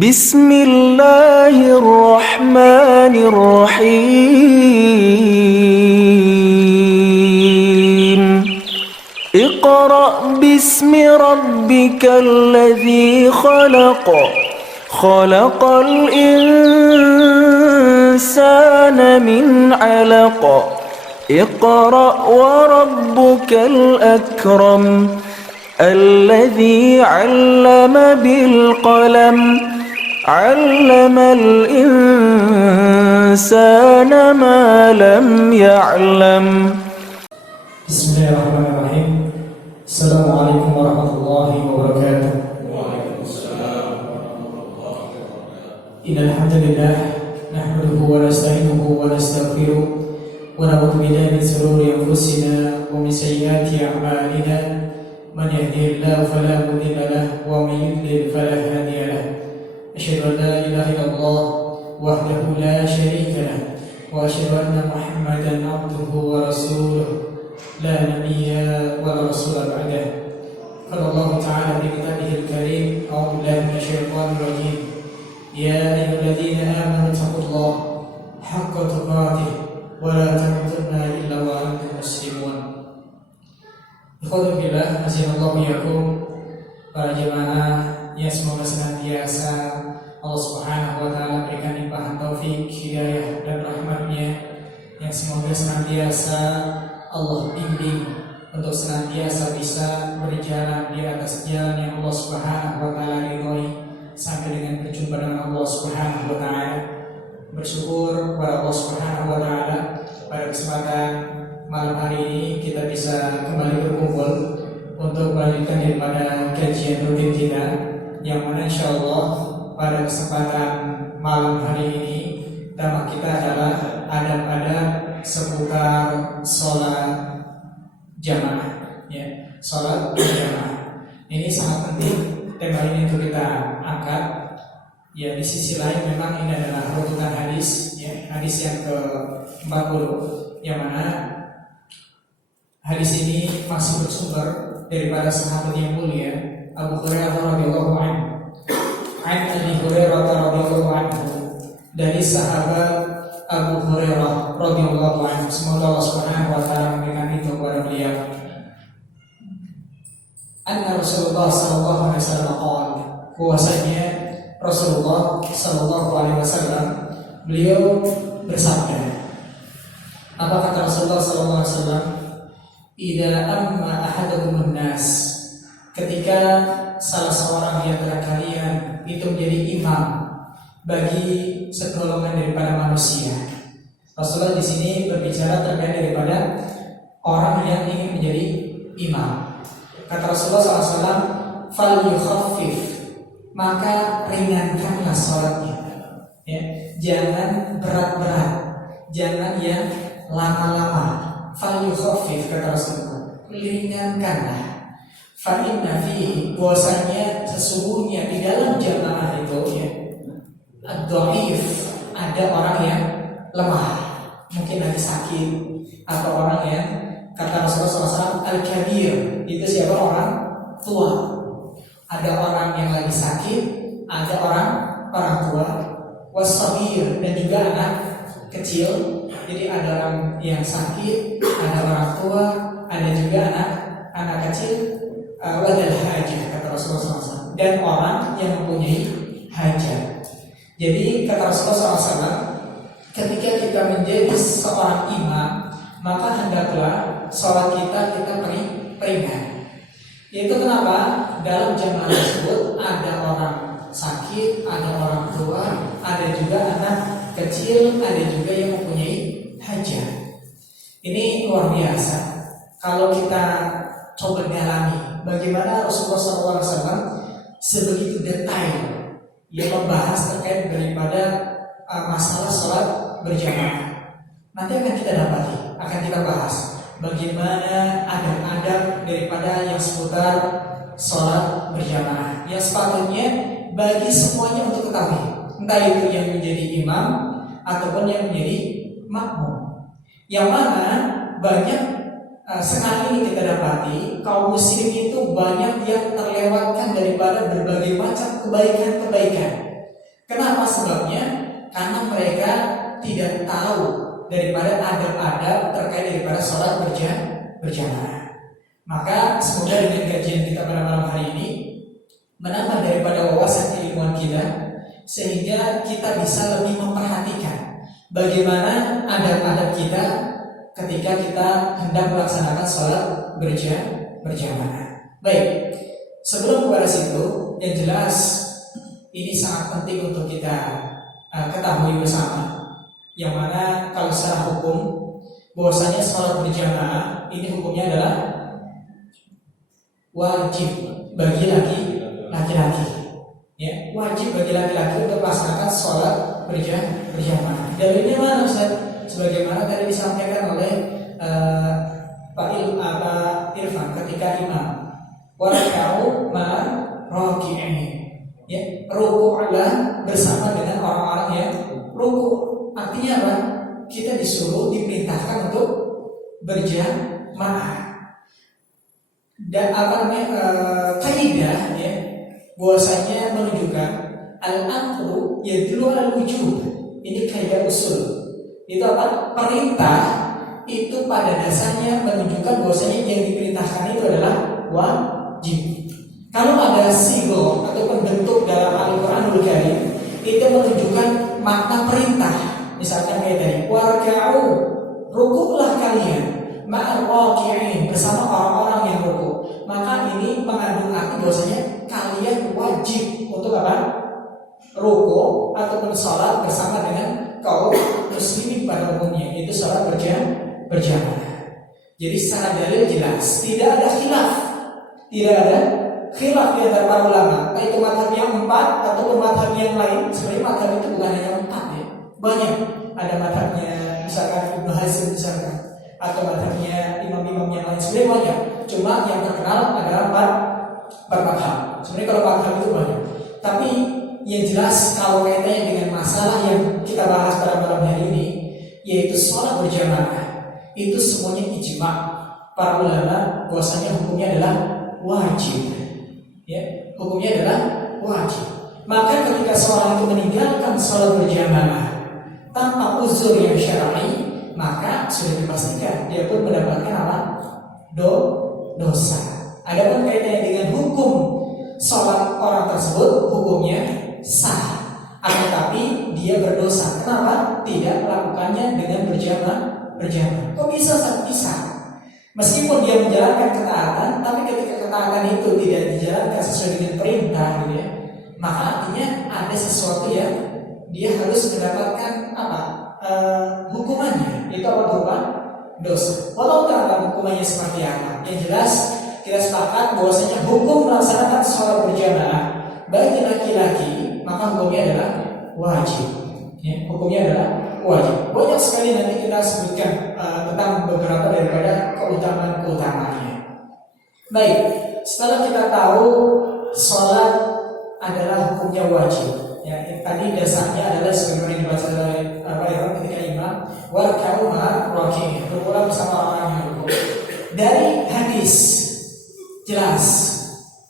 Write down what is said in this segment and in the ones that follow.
Bismillahirrahmanirrahim. Iqra' bismi rabbikal ladzi khalaq. Khalaqal insana min 'alaq. Iqra' wa rabbukal akram. Alladzi 'allama bil qalam. 'Allamal insana ma lam ya'lam. Bismillahirrahmanirrahim. Assalamualaikum warahmatullahi wabarakatuh. Innal hamdalillah nahmaduhu wa nasta'inuhu wa nastaghfiruh wa na'udzu billahi min shururi anfusina wa min sayyiati a'malina. Man yahdihillahu fala mudilla lahu wa man yudlil fala hadiya lahu. Asyhadu an la ilaha illallah wahdahu la syarika lahu wa asyhadu anna Muhammadan 'abduhu wa rasuluh la nabiyya wa la rasula ba'dah. Qala Allah ta'ala fi kitabihil karim, a'udzu billahi minasyaitonir rajim. Ya ayyuhalladzina amanu taqullaha haqqa tuqatih wa la tamutunna illa wa antum muslimun. Ikhwatu fillah, azinallahu yakum, para jemaah yang semoga senantiasa Allah Subhanahu wa taala berikan limpahan taufik, hidayah dan rahmat-Nya, yang semoga senantiasa Allah bimbing untuk senantiasa bisa berjalan di atas jalan yang Allah Subhanahu wa taala ridhoi sampai dengan berjumpa dengan Allah Subhanahu wa taala. Bersyukur kepada Allah Subhanahu wa taala pada kesempatan malam hari ini kita bisa kembali berkumpul untuk melanjutkan daripada kajian rutin kita, yang mana insyaallah pada kesempatan malam hari ini tema kita adalah adab-adab seputar sholat jamaah, ya, sholat berjamaah. Ini sangat penting tema ini untuk kita angkat. Ya, di sisi lain memang ini adalah rujukan hadis, ya, hadis yang ke-40, yang mana hadis ini masih bersumber daripada sahabat yang mulia Abu Hurairah radhiyallahu anhu. Abi Hurairah radhiyallahu anhu, dari sahabat Abu Hurairah radhiyallahu anhu, semoga Allah Subhanahu wa taala memberikan itu kepada beliau. Anna Rasulullah sallallahu alaihi wasallam qala, bahwasanya Rasulullah sallallahu alaihi wasallam beliau bersabda. Apa kata Rasulullah sallallahu alaihi wasallam? Idza amma ahadukum nas, ketika salah seorang di antara kalian itu menjadi imam bagi segolongan daripada manusia. Rasulullah di sini berbicara terkait daripada orang yang ingin menjadi imam. Kata Rasulullah SAW, fal yukhaffif, maka ringankanlah sholatnya. Ya, jangan berat-berat, jangan yang lama-lama. Fal yukhaffif, kata Rasulullah, ringankanlah. Fa inna fihi, bahwasanya sesungguhnya di dalam jamaah itu, ya, ad-dhaif, ada orang yang lemah, mungkin lagi sakit, atau orang yang, kata Rasulullah SAW, al-kabir, itu siapa? Orang tua. Ada orang yang lagi sakit, ada orang tua, was-sabir, dan juga anak kecil. Jadi ada orang yang sakit, ada orang tua, ada juga anak kecil, wadal hajah, kata Rasulullah SAW, dan orang yang mempunyai hajat. Jadi kata Rasulullah SAW, ketika kita menjadi seorang imam, maka hendaklah sholat kita peringan. Yaitu kenapa? Dalam jamaah tersebut ada orang sakit, ada orang tua, ada juga anak kecil, ada juga yang mempunyai hajat. Ini luar biasa. Kalau kita coba dalami bagaimana Rasulullah SAW sebegitu detail ia membahas terkait daripada masalah sholat berjamaah. Nanti akan kita bahas bagaimana adab-adab daripada yang seputar sholat berjamaah yang sepatutnya bagi semuanya untuk ketahui, entah itu yang menjadi imam ataupun yang menjadi makmum. Yang mana banyak sekali ini kita dapati kaum muslim itu banyak yang terlewatkan daripada berbagai macam kebaikan-kebaikan. Kenapa sebabnya? Karena mereka tidak tahu daripada adab-adab terkait daripada sholat berjamaah. Maka semoga dengan kajian kita pada malam hari ini menambah daripada wawasan keilmuan kita, sehingga kita bisa lebih memperhatikan bagaimana adab-adab kita ketika kita hendak melaksanakan sholat berjamaah. Baik, sebelum kepada situ, yang jelas ini sangat penting untuk kita ketahui bersama, yang mana kalau secara hukum bahwasanya sholat berjamaah ini hukumnya adalah wajib bagi laki-laki, ya, wajib bagi laki-laki untuk melaksanakan sholat berjamaah. Dalilnya mana Ustaz? Sebagaimana tadi disampaikan oleh Pak Irfan ketika imam, warka'u ma'ar-raki'in, ya, rukuklah bersama dengan orang-orang yang rukuk. Artinya apa? Kita disuruh, diperintahkan untuk berjamaah. Dan kaidah, ya, bahwasanya menunjukkan al-amru yadullu al-wujub. Ini kaidah usul. Itu apa? Perintah itu pada dasarnya menunjukkan bahwasanya yang diperintahkan itu adalah wajib. Kalau ada sigo atau bentuk dalam Al-Qur'anul Karim itu menunjukkan makna perintah. Misalkan kayak tadi, warka'u, rukuklah kalian, ma'al waqi'in, bersama orang-orang yang rukuk. Maka ini mengandung arti bahwasanya kalian wajib untuk apa? Rukuk ataupun sholat bersama dengan kaum muslimin pada umumnya, itu sholat berjamaah. Jadi secara dalil jelas, tidak ada khilaf di antara para ulama, baik itu mazhab yang 4 ataupun mazhab yang lain. Sebenarnya mazhab itu bukan hanya 4, ya, banyak. Ada mazhabnya misalkan Ibnu Hazm misalkan, atau mazhabnya imam-imam yang lain, sebenarnya banyak. Cuma yang terkenal adalah 4 mazhab. Sebenarnya kalau mazhab itu banyak, tapi yang jelas kalau kaitannya dengan masalah yang kita bahas pada malam hari ini, yaitu sholat berjamaah, itu semuanya ijma para ulama bahwasanya hukumnya adalah wajib, ya, hukumnya adalah wajib. Maka ketika seorang itu meninggalkan sholat berjamaah tanpa uzur yang syar'i, maka sudah dipastikan dia pun mendapatkan apa? Dosa. Adapun kaitannya dengan hukum sholat orang tersebut, hukumnya sah, akan tapi dia berdosa. Kenapa? Tidak melakukannya dengan berjamaah. Kok bisa? Bisa. Meskipun dia menjalankan ketaatan, tapi ketika ketaatan itu tidak dijalankan sesuai dengan perintah, gitu ya, maka artinya ada sesuatu yang dia harus mendapatkan apa? Hukumannya. Itu apa? Berupa dosa. Walau tak hukumannya seperti apa. Yang jelas kita sepakat bahwasanya hukum melaksanakan sholat berjamaah bagi laki-laki, maka hukumnya adalah wajib, ya, hukumnya adalah wajib. Banyak sekali nanti kita sebutkan tentang beberapa daripada keutamaan-keutamaannya. Baik, setelah kita tahu sholat adalah hukumnya wajib, ya, tadi dasarnya adalah sebagaimana dibaca oleh Pak ketika imam, warka'u ma'ar-raki'in, rukuklah bersama orang yang rukuk. Dari hadis jelas,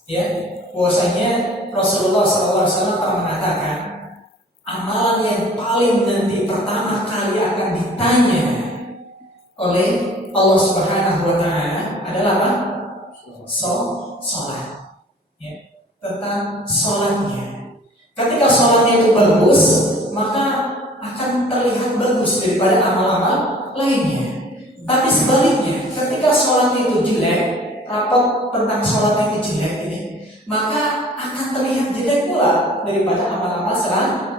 ya, bahwasanya Rasulullah SAW pernah mengatakan amalan yang paling nanti pertama kali akan ditanya oleh Allah Subhanahu wa Ta'ala adalah apa? Sholat, ya, tentang sholatnya. Ketika sholatnya itu bagus, maka akan terlihat bagus daripada amal-amal lainnya. Tapi sebaliknya, ketika sholatnya itu jelek, rapot tentang sholatnya itu jelek ini, maka akan terlihat jelek pula daripada amal-amal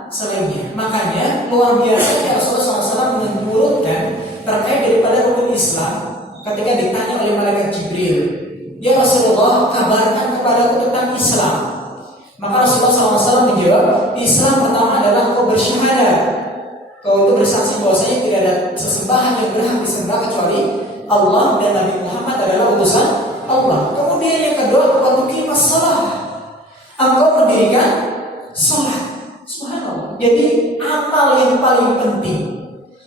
selainnya. Makanya luar biasa Rasulullah SAW menurunkan terkait daripada rukun Islam ketika ditanya oleh malaikat Jibril, ya Rasulullah, kabarkan kepadaku tentang Islam. Maka Rasulullah SAW menjawab, Islam pertama adalah kau bersyahadat, kau itu bersaksi bahwasanya tidak ada sesembahan yang berhak disembah kecuali Allah dan Nabi Muhammad adalah utusan Allah. Kemudian yang kedua, wa tuqimas shalah, engkau mendirikan sholat. Subhanallah. Jadi amal yang paling penting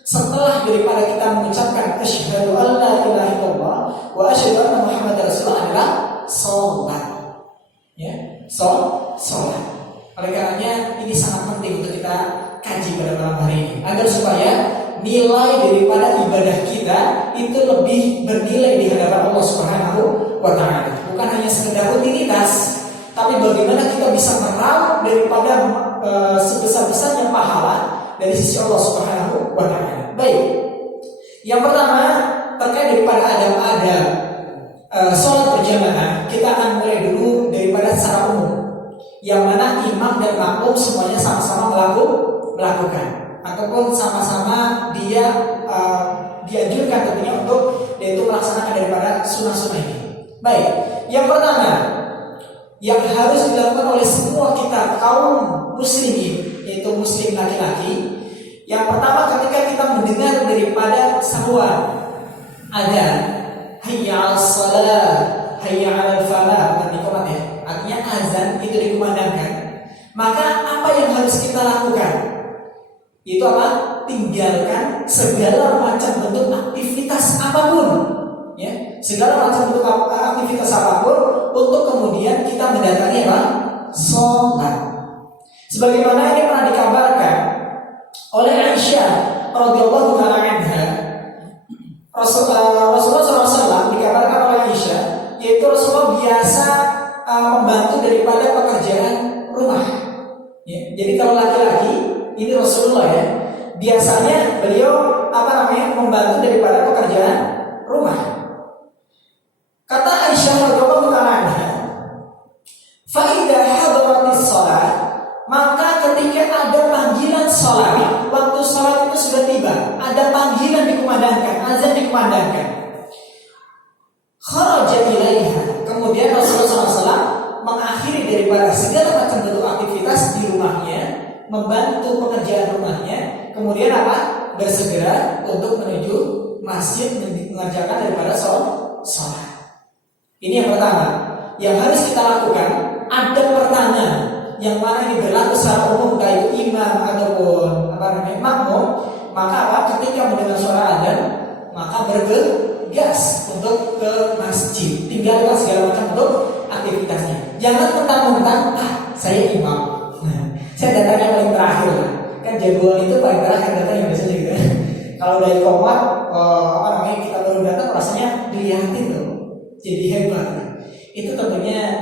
setelah daripada kita mengucapkan asyhadu an la ilaha illallah wa asyhadu anna muhammadar rasulullah adalah sholat, ya, sholat. Oleh karenanya ini sangat penting untuk kita kaji pada malam hari ini, agar supaya nilai daripada ibadah kita itu lebih bernilai di hadapan Allah Subhanahu wa Ta'ala. Bukan hanya sekedar rutinitas, tapi bagaimana kita bisa meraup daripada sebesar-besarnya pahala dari sisi Allah Subhanahu wa Ta'ala. Baik, yang pertama terkait daripada adab-adab sholat berjamaah, kita akan mulai dulu daripada secara umum, yang mana imam dan makmum semuanya sama-sama melakukan, ataupun sama-sama dia dianjurkan tentunya untuk yaitu melaksanakan daripada sunnah-sunnah ini. Baik, yang pertama yang harus dilakukan oleh semua kita kaum muslimin, yaitu muslim laki-laki, yang pertama ketika kita mendengar daripada seruan ada hayya 'alas shalah, hayya 'alal falah, ya. Artinya azan itu dikumandangkan, maka apa yang harus kita lakukan? Itu apa? Tinggalkan segala macam bentuk aktivitas apapun, ya, segala macam bentuk aktivitas apapun untuk kemudian kita mendatangi apa? Sholat. Sebagaimana ini pernah dikabarkan oleh Aisyah radhiyallahu taala anha, Rasulullah SAW dikabarkan oleh Aisyah, yaitu Rasulullah biasa membantu daripada pekerjaan rumah. Ya, jadi kalau laki-laki ini Rasulullah ya, biasanya beliau membantu daripada pekerjaan rumah. Kata Aisyah radhiyallahu taala anha, fa idza hadaratis shalah, maka ketika ada panggilan sholat, waktu sholat itu sudah tiba, ada panggilan dikumandangkan, azan dikumandangkan, kharaja ilaiha, kemudian Rasulullah SAW mengakhiri daripada segala macam bentuk aktivitas di rumahnya, membantu pekerjaan rumahnya, kemudian apa? Bersegera untuk menuju masjid mengerjakan daripada sholat. Ini yang pertama yang harus kita lakukan. Ada pertama yang mana ini berlaku secara umum, baik imam ataupun makmum, maka ketika mendengar suara adzan, maka bergegas untuk ke masjid, tinggalkan segala macam bentuk aktivitasnya. Jangan mentang-mentang saya imam, saya datangnya paling terakhir, kan jagoan itu paling terakhir datangnya biasanya gitu. Kalau dari komat kita baru datang, rasanya dilihatin tuh, jadi hebat. Itu tentunya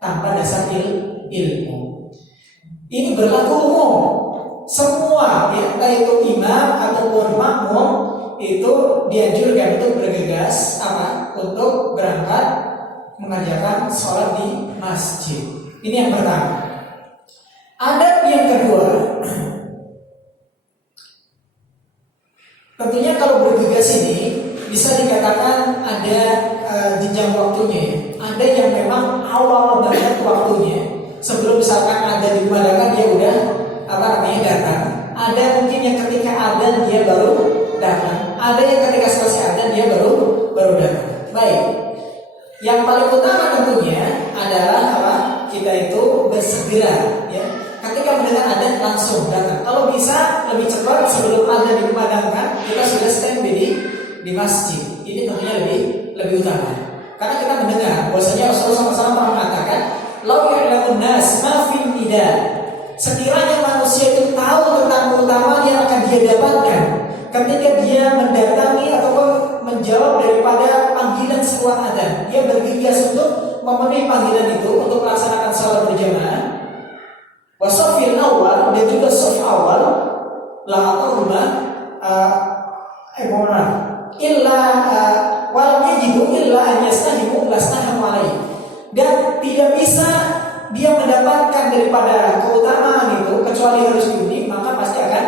tanpa dasar ilmu. Ini berlaku umum, semua ya, entah itu imam ataupun makmum itu dianjurkan untuk bergegas untuk berangkat mengerjakan sholat di masjid. Ini yang pertama. Adab yang kedua, tentunya kalau bergegas ini bisa dikatakan ada jenjang waktunya ya. Ada yang memang awal banget waktunya, sebelum misalkan ada dikumandangkan dia udah datang. Ada mungkin yang ketika adzan dia baru datang. Ada yang ketika selesai adzan dia baru datang. Baik. Yang paling utama tentunya adalah kita itu bersegera ya. Ketika mendengar adzan langsung datang. Kalau bisa lebih cepat sebelum adzan dikumandangkan, kita sudah standby di masjid. Ini tentunya lebih utama. Karena kita mendengar bahwasanya Rasulullah SAW pernah mengatakan, "Lau ya'lamun nas ma fil nida." Sekiranya manusia itu tahu tentang keutamaan yang akan dia dapatkan ketika dia mendatangi ataupun menjawab daripada panggilan seruan adzan, dia bergegas untuk memenuhi panggilan itu untuk melaksanakan salat berjamaah. Wasafil awal dan juga saf awal la aquma illa walam yajidu illa an yastahimu lastahamu alaihi, dan tidak bisa dia mendapatkan daripada keutamaan itu kecuali harus diundi, maka pasti akan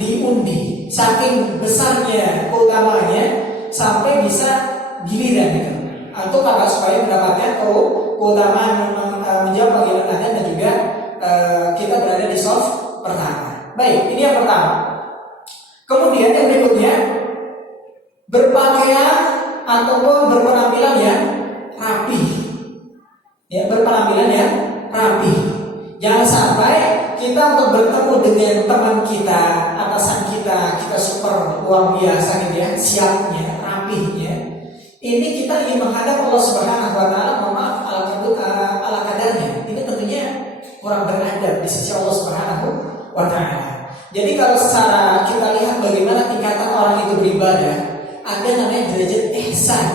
diundi. Saking besarnya keutamanya sampai bisa giliran gitu. Untuk supaya mendapatkan keutamaan menjawab panggilan adzan dan juga kita berada di shaf pertama. Baik, ini yang pertama. Kemudian yang berikutnya, berpakaian ataupun berpenampilan yang rapi. Ya, berpenampilan yang rapi. Jangan sampai kita untuk bertemu dengan teman kita, atasan kita super luar biasa gitu ya, siapnya, rapihnya. Ini kita ingin menghadap Allah Subhanahu wa Ta'ala, mohon maaf ala kadarnya. Ini tentunya kurang beradab di di sisi Allah Subhanahu wa taala. Jadi kalau secara kita lihat bagaimana tingkatan orang itu beribadah, ada namanya derajat ihsan.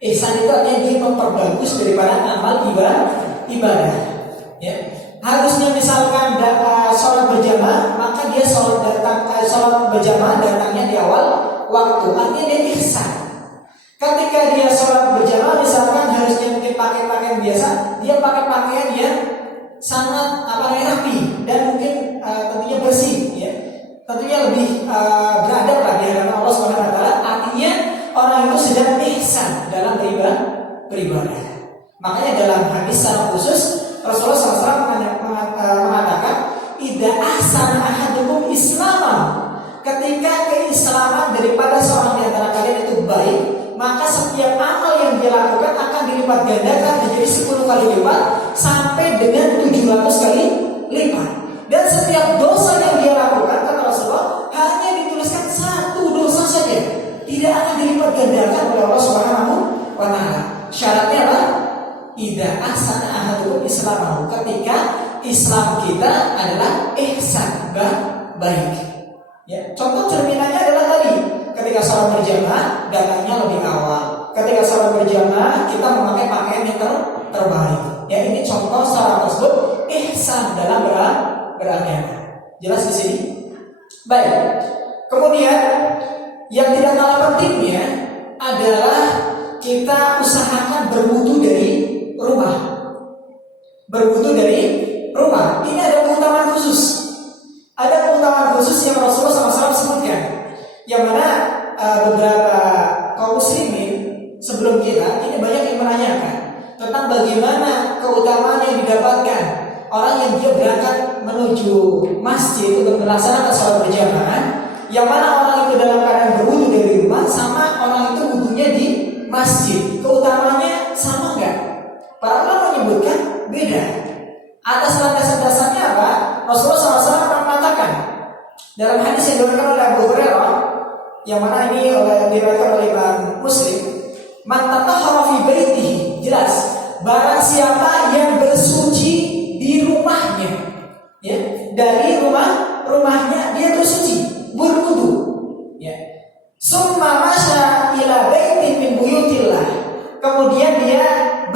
Ihsan itu artinya dia memperbagus daripada amal ibadah. Ya. Harusnya misalkan sholat berjamaah, maka dia sholat berjamaah datangnya di awal waktu, artinya dia ihsan. Ketika dia sholat berjamaah, misalkan harusnya mungkin pakai pakaian biasa, dia pakai pakaian yang sangat rapi dan mungkin tentunya bersih, ya. Tentunya lebih beradab lah di hadapan Allah Subhanahu wa taala. Artinya orang itu sedang ihsan dalam beribadah. Makanya dalam hadis secara khusus Rasulullah SAW mengatakan, "Idza ahsana ahadukum islaman." Ketika keislaman daripada seorang di antara kalian itu baik, maka setiap amal yang dia lakukan akan dilipat gandakan menjadi 10 kali lipat sampai dengan 700 kali lipat. Dan setiap dosa yang dia lakukan, kata Rasulullah, hanya dituliskan 1 dosa saja, tidak akan dilipat gandakan oleh Allah Subhanahu wa taala. Syaratnya apa? Idza ahsana ahadukum islamahu, ketika Islam kita adalah ihsan, baik. Ya, contoh cerminannya adalah tadi, ketika sholat berjamaah datangnya lebih awal. Ketika sholat berjamaah kita memakai pakaian yang terbaik. Ya, ini contoh secara tersebut ihsan dalam beragama. Jelas di sini? Baik. Kemudian yang tidak kalah pentingnya adalah kita usahakan berwudu dari rumah. Berwudu dari rumah. Ini ada keutamaan khusus. Ada keutamaan khusus yang Rasulullah SAW sebutkan, yang mana beberapa kaum muslimin sebelum kita ini banyak yang menanyakan tentang bagaimana keutamaan yang didapatkan orang yang dia berangkat menuju masjid untuk melaksanakan sholat berjamaah, yang mana orang itu dalam keadaan berwudu dari rumah sama orang itu wudunya di masjid. Keutamanya sama enggak? Para ulama menyebutkan beda. Atas landasan dasarnya apa? Rasulullah SAW mengatakan dalam hadis yang diriwayatkan oleh Abu Hurairah, yang mana ini diriwayatkan oleh Imam Muslim, "Man tatahhara fi baitihi", jelas, barang siapa yang bersuci di rumahnya, ya, dari rumahnya dia bersuci, berwudu, ya. Summa masya ila baitin min buyutillah, kemudian dia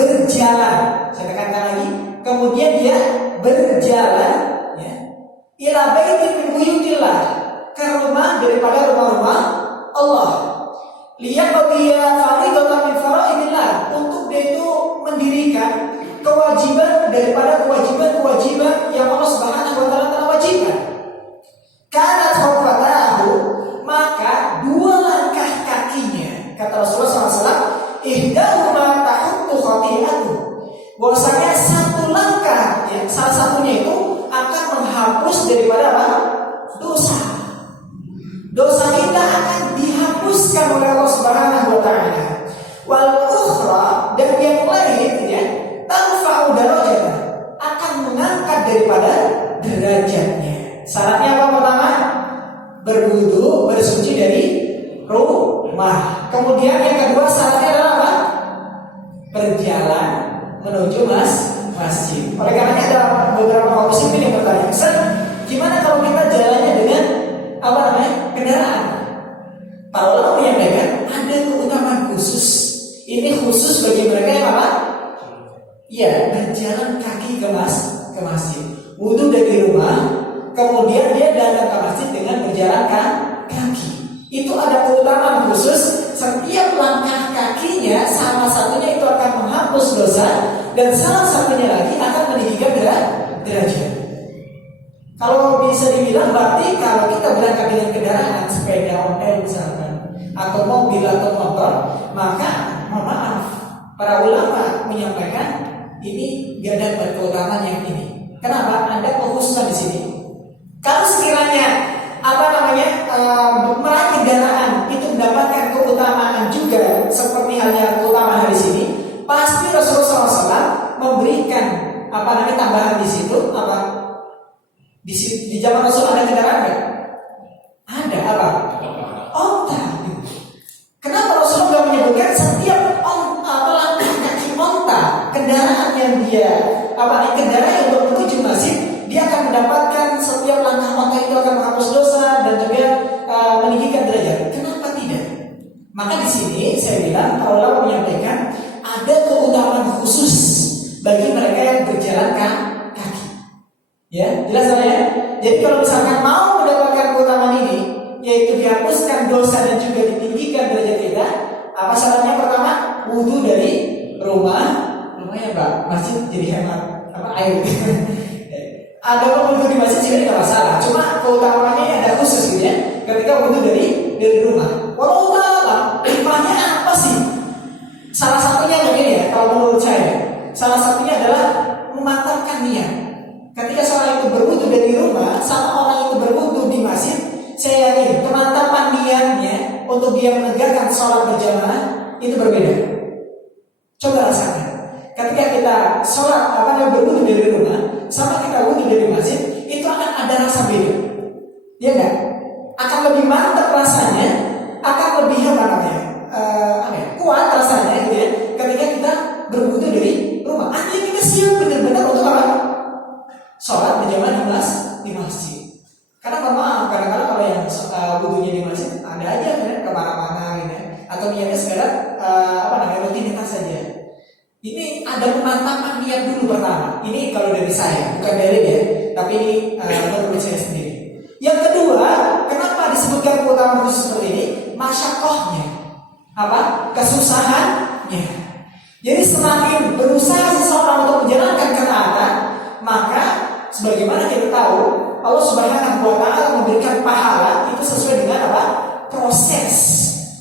berjalan, saya tekankan lagi, kemudian dia berjalan, ya, ila baitin min buyutillah, ke rumah daripada rumah-rumah Allah, liyaqdiya fardatan min faraidillah, untuk dia itu mendirikan kewajiban daripada kewajiban yang Allah Subhanahu wa taala telah wajibkan. Karena khutbatahu, maka 2 langkah kakinya, kata Rasulullah SAW, ihdahuma tahuttu khati'atuh, bahwasanya 1 langkah, ya, salah satunya itu akan menghapus daripada apa? Dosa kita akan dihapuskan oleh Allah Subhanahu wa taala. Wal ukhra, dan yang lain, ya, tanfa'u darajatah, akan mengangkat daripada derajatnya. Syaratnya apa? Pertama, berwudu, bersuci dari rumah. Kemudian yang kedua syaratnya adalah apa? Berjalan menuju masjid. Oleh karenanya ada beberapa kaum muslimin yang bertanya, "Ustaz, gimana kalau kita jalannya dengan kendaraan?" Para ulama menyampaikan ada keutamaan khusus. Ini khusus bagi mereka yang apa? Ya, berjalan kaki ke masjid. Wudu dari rumah, kemudian dia datang ke masjid dengan berjalan kaki. Itu ada keutamaan khusus. Setiap langkah kakinya salah satunya itu akan menghapus dosa, dan salah satunya lagi akan meninggikan derajat. Kalau bisa dibilang berarti kalau kita berangkat dengan kendaraan sepeda ontel misalkan, atau mobil atau motor, maka mohon maaf, para ulama menyampaikan ini gak dapat keutamaan yang ini. Kenapa? Ada kekhususan di sini. Kalau sekiranya merakit kendaraan itu mendapatkan keutamaan juga seperti halnya keutamaan hari sini, pasti Rasulullah SAW memberikan tambahan di situ apa? Di zaman Rasul ada kendaraan nggak? Ada apa? Onta. Kenapa Rasulullah nggak menyebutkan setiap langkah kaki onta kendaraan yang dia kendaraan yang menuju masjid, dia mendapatkan setiap langkah onta itu akan menghapus dosa dan juga meninggikan derajat. Kenapa tidak? Maka di sini saya bilang Allah menyampaikan ada keutamaan khusus bagi mereka yang berjalan kaki. Ya, jelas ya? Jadi kalau misalkan mau mendapatkan keutamaan ini, yaitu dihapuskan dosa dan juga ditinggikan derajat kita, apa syaratnya? Pertama, wudhu dari rumah. Lumayan Pak, masjid jadi hemat air. Ada wudhu di masjid juga tidak masalah. Cuma keutamaannya ada khusus gitu ya. Ketika wudhu dari rumah. Walau ta'ala, hikmahnya apa sih? Salah satunya begini ya, kalau menurut saya. Salah satunya adalah memantapkan niat. Ketika seorang itu berwudhu dari rumah, sama orang itu berwudhu di masjid, saya yakin kemantapan niatnya untuk dia menegakkan sholat berjamaah itu berbeda. Coba rasakan. Ketika kita sholat berwudhu dari rumah, sama kita wudhu dari masjid, itu akan ada rasa beda. Ya enggak? Akan lebih mantap rasanya, akan lebih kuat rasanya gitu ya. Ketika kita berwudhu dari rumah, artinya kita siap benar-benar untuk apa? Sholat berjamaah di masjid. Karena maaf, kadang-kadang kalau yang wudhunya di masjid ada aja kan kemana-mana gitu ya. Atau niatnya sekedar rutinitas saja. Ini ada pemantapan niat dulu pertama. Ini kalau dari saya, bukan dari dia, tapi ini menurut saya sendiri. Yang kedua, kenapa disebutkan keutamaan khusus seperti ini? Masyakohnya, kesusahannya. Jadi semakin berusaha seseorang untuk menjalankan ketaatan, maka sebagaimana kita tahu, Allah Subhanahu wa Ta'ala memberikan pahala itu sesuai dengan proses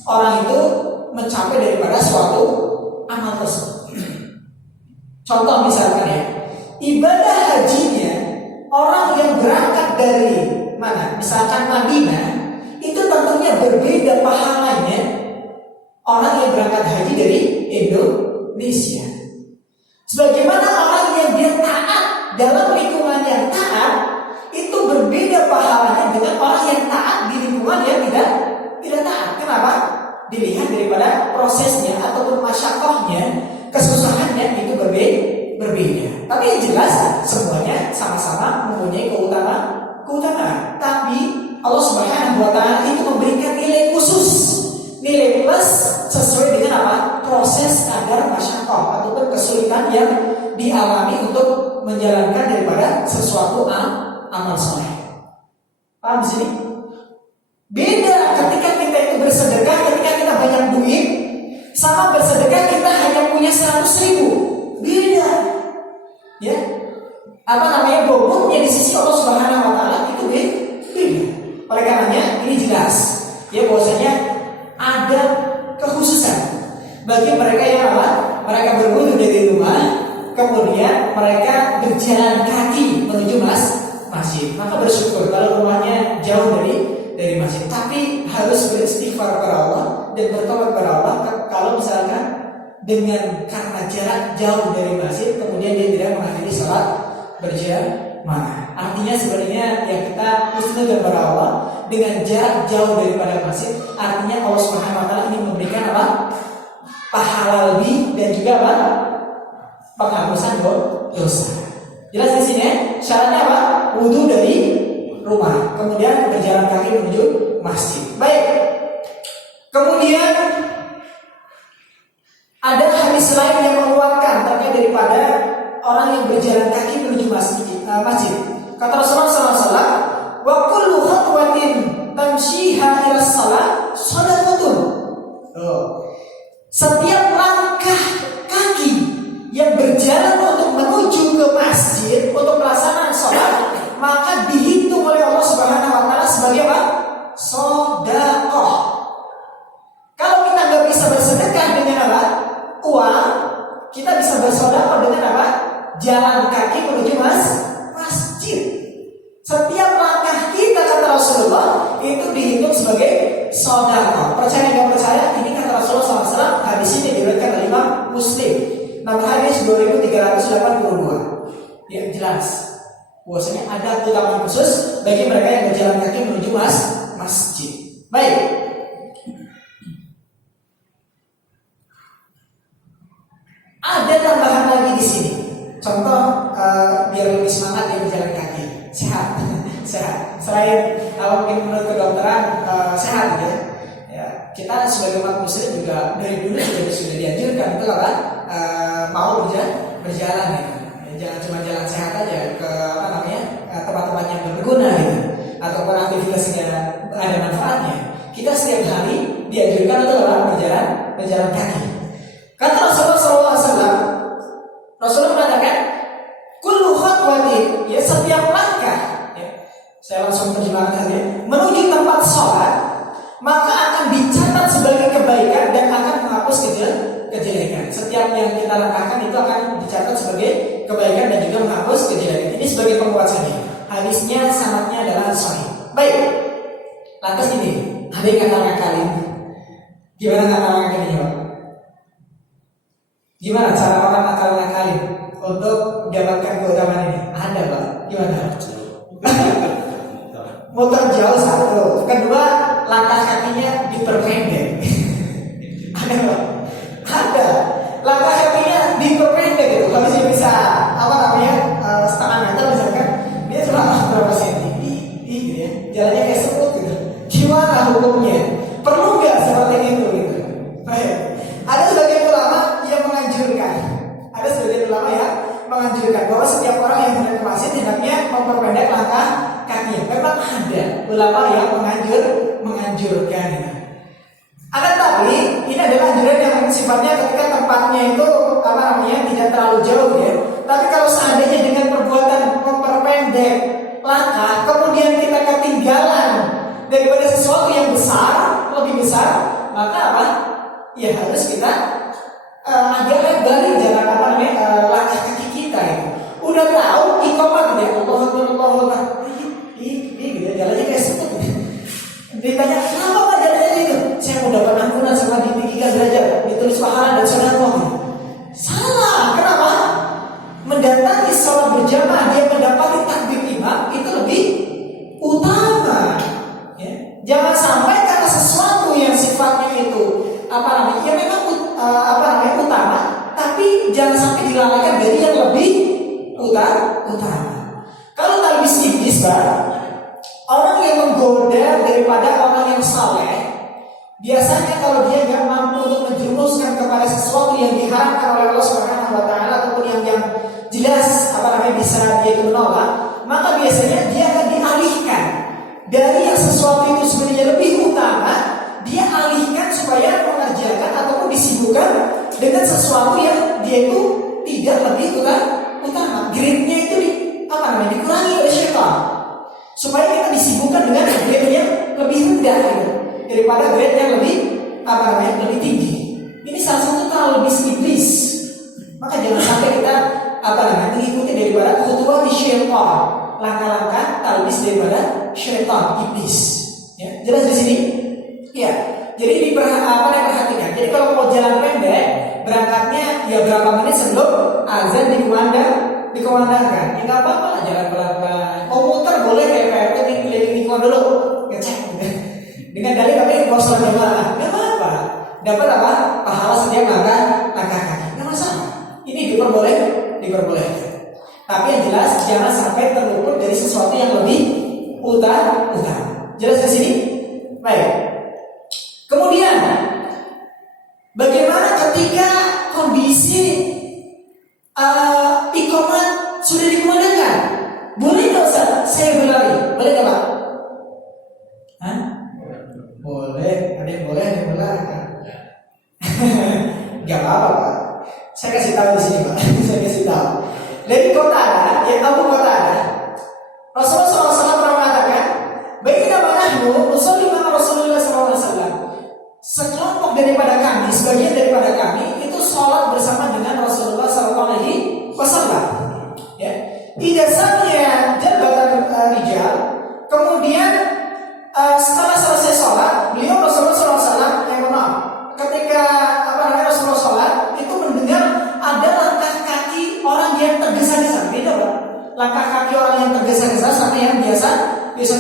orang itu mencapai daripada suatu amal tersebut. Contoh misalkan ya, ibadah hajinya orang yang berangkat dari mana? Misalkan Madinah, itu tentunya berbeda pahalanya orang yang berangkat haji dari Indonesia. Sebagaimana orang yang dia taat dalam lingkungan yang taat, itu berbeda pahalanya dengan orang yang taat di lingkungan yang tidak taat. Kenapa? Dilihat daripada prosesnya ataupun masyakohnya, kesusahannya itu berbeda. Tapi yang jelas semuanya sama-sama mempunyai keutamaan. Tapi Allah Subhanahu wa Ta'ala itu memberikan nilai khusus, nilai plus sesuai dengan proses kadar masyakoh ataupun kesulitan yang dialami untuk menjalankan daripada sesuatu amal soleh. Paham sini? Beda ketika kita itu bersedekah, ketika kita banyak duit, sama bersedekah kita hanya punya 100.000. Beda. Ya. Bobotnya di sisi Allah Subhanahu wa Ta'ala itu beda. Oleh karenanya ini jelas ya bahwasanya ada kekhususan bagi mereka yang mereka berwudu dari rumah, kemudian mereka berjalan kaki menuju masjid. Maka bersyukur kalau rumahnya jauh dari masjid, tapi harus beristighfar kepada Allah dan bertobat kepada Allah kalau misalkan dengan karena jarak jauh dari masjid kemudian dia tidak menghadiri sholat berjamaah. Artinya sebenarnya ya kita husnul kepada Allah dengan jarak jauh daripada masjid, artinya Allah Subhanahu wa Ta'ala ini memberikan pahala lebih dan juga penghapusan dosa. Jelas di sini ya? Syaratnya wudu dari rumah, kemudian berjalan kaki menuju masjid. Baik. Kemudian ada hadis lain yang menguatkan terkait daripada orang yang berjalan kaki menuju masjid. Kata Rasulullah SAW, wa kullu khatwatin tamshiha ila shalah shadaqatun. Setiap langkah kaki yang berjalan untuk menuju ke masjid untuk pelaksanaan sholat, maka dihitung oleh Allah Subhanahu wa Ta'ala sebagai sedekah. Kalau kita nggak bisa bersedekah dengan uang, kita bisa bersedekah dengan jalan kaki menuju masjid. Setiap langkah kita, kata Rasulullah, itu dihitung sebagai sedekah. Percaya nggak percaya? Ini kata Rasulullah SAW. Hadis ini diriwayatkan oleh Imam Muslim. Nomor hadis 2382. Ya jelas bahwasanya ada keutamaan khusus bagi mereka yang berjalan kaki menuju masjid. Baik. Ada tambahan lagi di sini. Contoh biar lebih semangat dia berjalan kaki. Saya berjalan gitu. Ya, jangan cuma jalan sehat aja ke tempat-tempat yang berguna gitu, ataupun aktivitas yang ada manfaatnya. Kita setiap hari dianjurkan untuk berjalan kaki. Kata Rasulullah SAW, Rasulullah mengatakan, kullu khatwatin, ya setiap langkah, ya, saya langsung terjemahkan saja, menuju tempat sholat, maka akan dicatat sebagai kebaikan dan akan menghapus kejelekan. Setiap yang kita langkahkan itu akan dicatat sebagai kebaikan dan juga menghapus kejelekan. Ini sebagai penguatnya. Hadisnya sanadnya adalah sahih. Baik. Lantas ini, ada yang ngakal-ngakalin. Gimana ngakal-ngakalin, Pak? Gimana cara orang ngakal-ngakalin untuk mendapatkan keutamaan ini? Ada, Pak. Gimana? Muter jauh satu. Kedua, langkah kakinya diperpendek. Ada, Pak? Ada. Langkah kakinya diperpendek gitu. Kalau dia bisa setengah meter misalkan, dia cuma berapa senti gitu ya. Jalannya kayak semut gitu. Gimana hukumnya? Perlu nggak seperti itu gitu? Baik. Ada sebagian ulama yang menganjurkan bahwa setiap orang yang hendak ke masjid hendaknya memperpendek langkah kakinya. Memang ada ulama yang menganjurkan gitu. Akan tapi ini adalah anjuran yang sifatnya ketika tempatnya itu tidak terlalu jauh ya. Tapi kalau seandainya dengan perbuatan memperpendek langkah, kemudian kita ketinggalan daripada sesuatu yang lebih besar, maka apa? Ya harus kita agak lebarin jalan langkah kaki kita itu. Udah tahu iqamah gitu ya, Allahu Akbar. Gitu ya, jalannya kayak semut. Ditanya, kenapa Pak jalannya itu? Saya mau dapat ampunan sama ditinggikan derajat, ditulis pahala dan sedekah. Salah, kenapa? Mendatangi sholat berjamaah dia mendapati takbir imam itu lebih utama. Ya. Jangan sampai karena sesuatu yang sifatnya itu ya memang utama, tapi jangan sampai dilalaikan dari yang lebih utama. Kalau talbis iblis, Pak, orang yang menggoda daripada orang yang saleh, biasanya kalau dia nggak mampu untuk menjerumuskan kepada sesuatu yang diharamkan oleh Allah Subhanahu wa Ta'ala ataupun yang jelas bisa dia itu menolak, maka biasanya dia akan dialihkan dari yang sesuatu itu sebenarnya lebih utama, dia alihkan supaya mengerjakan ataupun disibukkan dengan sesuatu yang dia itu tidak lebih utama. Grade-nya itu dikurangi oleh syaitan supaya kita disibukkan dengan grade yang lebih rendah daripada grade yang lebih tinggi. Ini salah satu talbis iblis. Maka jangan sampai kita mengikuti daripada khutuwat syaitan, langkah-langkah talbis daripada syaitan iblis. Ya, jelas di sini? Ya. Jadi diperhatikan. Jadi kalau mau jalan pendek, berangkatnya ya berapa menit sebelum azan dikumandangkan. Ya nggak apa-apa lah, jalan pelan-pelan. Mau muter boleh kayak keliling lingkungan dulu, ngecek. Dengan dalil tapi kalau sholat jamaah, nggak apa-apa. Dapat pahala setiap langkah kaki, nggak masalah. Ini diperbolehkan. Tapi yang jelas jangan sampai terluput dari sesuatu yang lebih utama. Jelas di sini? Baik. Kemudian, bagaimana ketika kondisi iqamah sudah dikumandangkan? Boleh nggak Ustaz? Saya berlari, boleh nggak Pak? Boleh, ada yang boleh, ada yang melarang. Gak apa-apa Pak. Saya kasih tahu di sini Pak. Saya kasih tahu. Dari kota ada, Abu Qatadah, Rasulullah SAW pernah mengatakan, baginda manahnu nusalli ma'a Rasulullah SAW. Sekelompok daripada kami, sebagian daripada kami itu sholat bersama dengan Rasulullah SAW. Ya, tidak samanya jabatan rijal. Kemudian setelah selesai sholat, beliau Rasulullah SAW ketika Rasulullah sholat itu mendengar ada langkah kaki orang yang tergesa-gesa. Beda Pak. Langkah kaki orang yang tergesa-gesa sama yang biasa gitu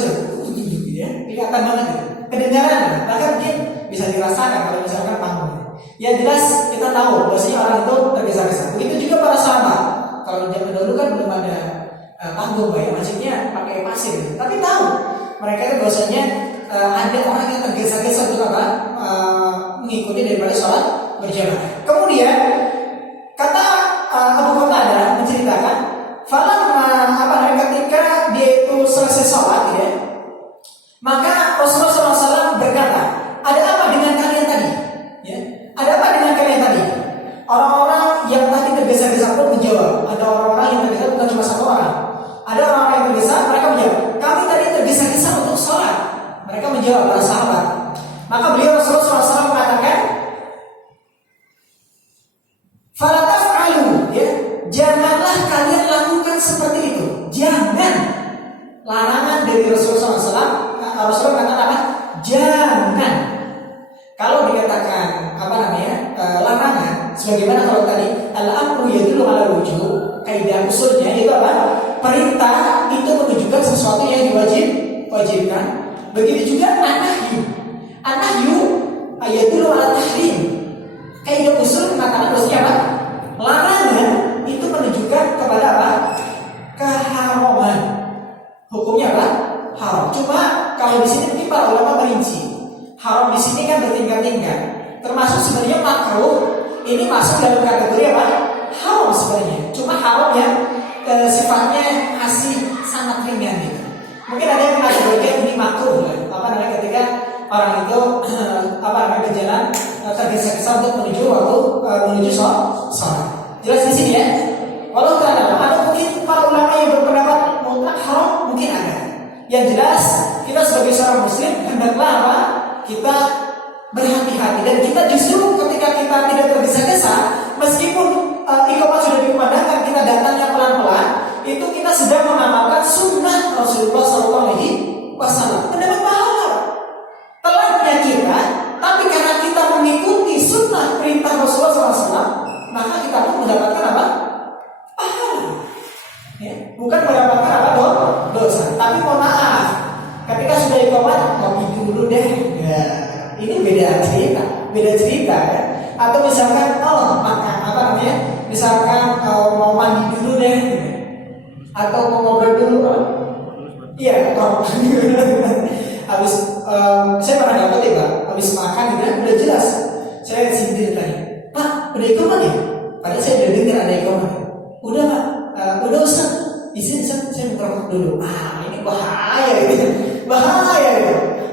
ya. Kelihatan banget gitu. Kedengaran, bahkan mungkin bisa dirasakan kalau misalkan panggung. Ya jelas kita tahu bahwasanya orang itu tergesa-gesa. Begitu juga para sahabat. Kalau zaman dulu kan belum ada panggung ya, maksudnya pakai pasir. Tapi tahu mereka itu bahwasanya ada orang yang tergesa-gesa untuk mengikuti daripada sholat berjamaah. Kemudian kata menjawab. Ada orang-orang yang tergesa, bukan cuma satu orang. Ada orang-orang yang tergesa, mereka menjawab, kami tadi tergesa-gesa untuk sholat. Mereka menjawab, para sahabat. Maka beliau Rasulullah SAW mengatakan, fala taf'alu, ya, janganlah kalian lakukan seperti itu. Jangan. Larangan dari Rasulullah SAW. Rasulullah mengatakan apa? Jangan. Kalau dikatakan larangan, sebagaimana kalau tadi al-amru yadullu ala wujub, kaidah usulnya itu apa? Perintah itu menunjukkan sesuatu yang diwajibkan. Begitu juga an-nahyu. An-nahyu yadullu ala tahrim. Kaidah usul mengatakan maksudnya apa? Larangan itu menunjukkan kepada apa? Keharaman. Hukumnya apa? Haram. Cuma kalau di sini mungkin para ulama merinci. Haram di sini kan bertingkat-tingkat. Termasuk sebenarnya makruh ini masuk dalam kategori apa? Haram sebenarnya. Cuma haram yang sifatnya masih sangat ringan gitu. Mungkin ada yang mengatakan ini makruh, ketika orang itu berjalan tergesa-gesa untuk menuju sholat. Jelas di sini ya. Walau ada mungkin para ulama yang berpendapat mutlak haram, mungkin ada. Yang jelas kita sebagai seorang muslim hendaklah apa? Kita berhati-hati, dan kita justru ketika kita tidak tergesa-gesa, meskipun iqamah sudah dikumandangkan, kita datangnya pelan-pelan, itu kita sedang mengamalkan sunnah Rasulullah SAW. Mendapat pahala. Telatnya kita, tapi karena kita mengikuti sunnah perintah Rasulullah SAW, maka kita pun mendapatkan apa? Pahala. Ya, bukan mendapatkan apa? Dosa. Tapi mohon maaf, ketika sudah iqamah, ngopi dulu deh. Ya, ini beda cerita ya. Atau misalkan misalkan mau mandi dulu deh, atau mau ngobrol dulu, iya, habis saya pernah dapat ya Pak, habis makan gitu, udah jelas saya sindir tadi, Pak, udah iqamah ya? Padahal saya udah dengar ada iqamah. Udah Pak, udah Ustaz, izin saya ngerokok dulu. Ini bahaya gitu.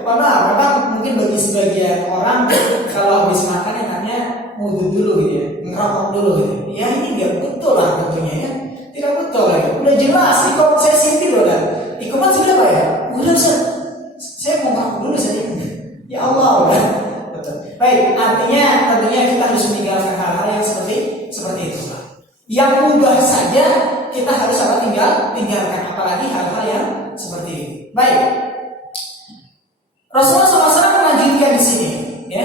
Karena memang mungkin bagi sebagian orang kalau habis makan enaknya wudhu dulu gitu ya, ngerokok dulu gitu. Ya ini nggak betul lah tentunya ya, tidak betul ya. Udah jelas, saya sindir loh dan iqamah sudah Pak ya? Udah Ustaz, saya mau ngerokok dulu saja. Ya Allah udah. Betul. Baik, artinya tentunya kita harus meninggalkan hal-hal yang seperti itu Pak. Yang mubah saja kita harus tinggalkan, apalagi hal-hal yang seperti ini. Baik. Rasulullah SAW melanjutkan di sini, ya.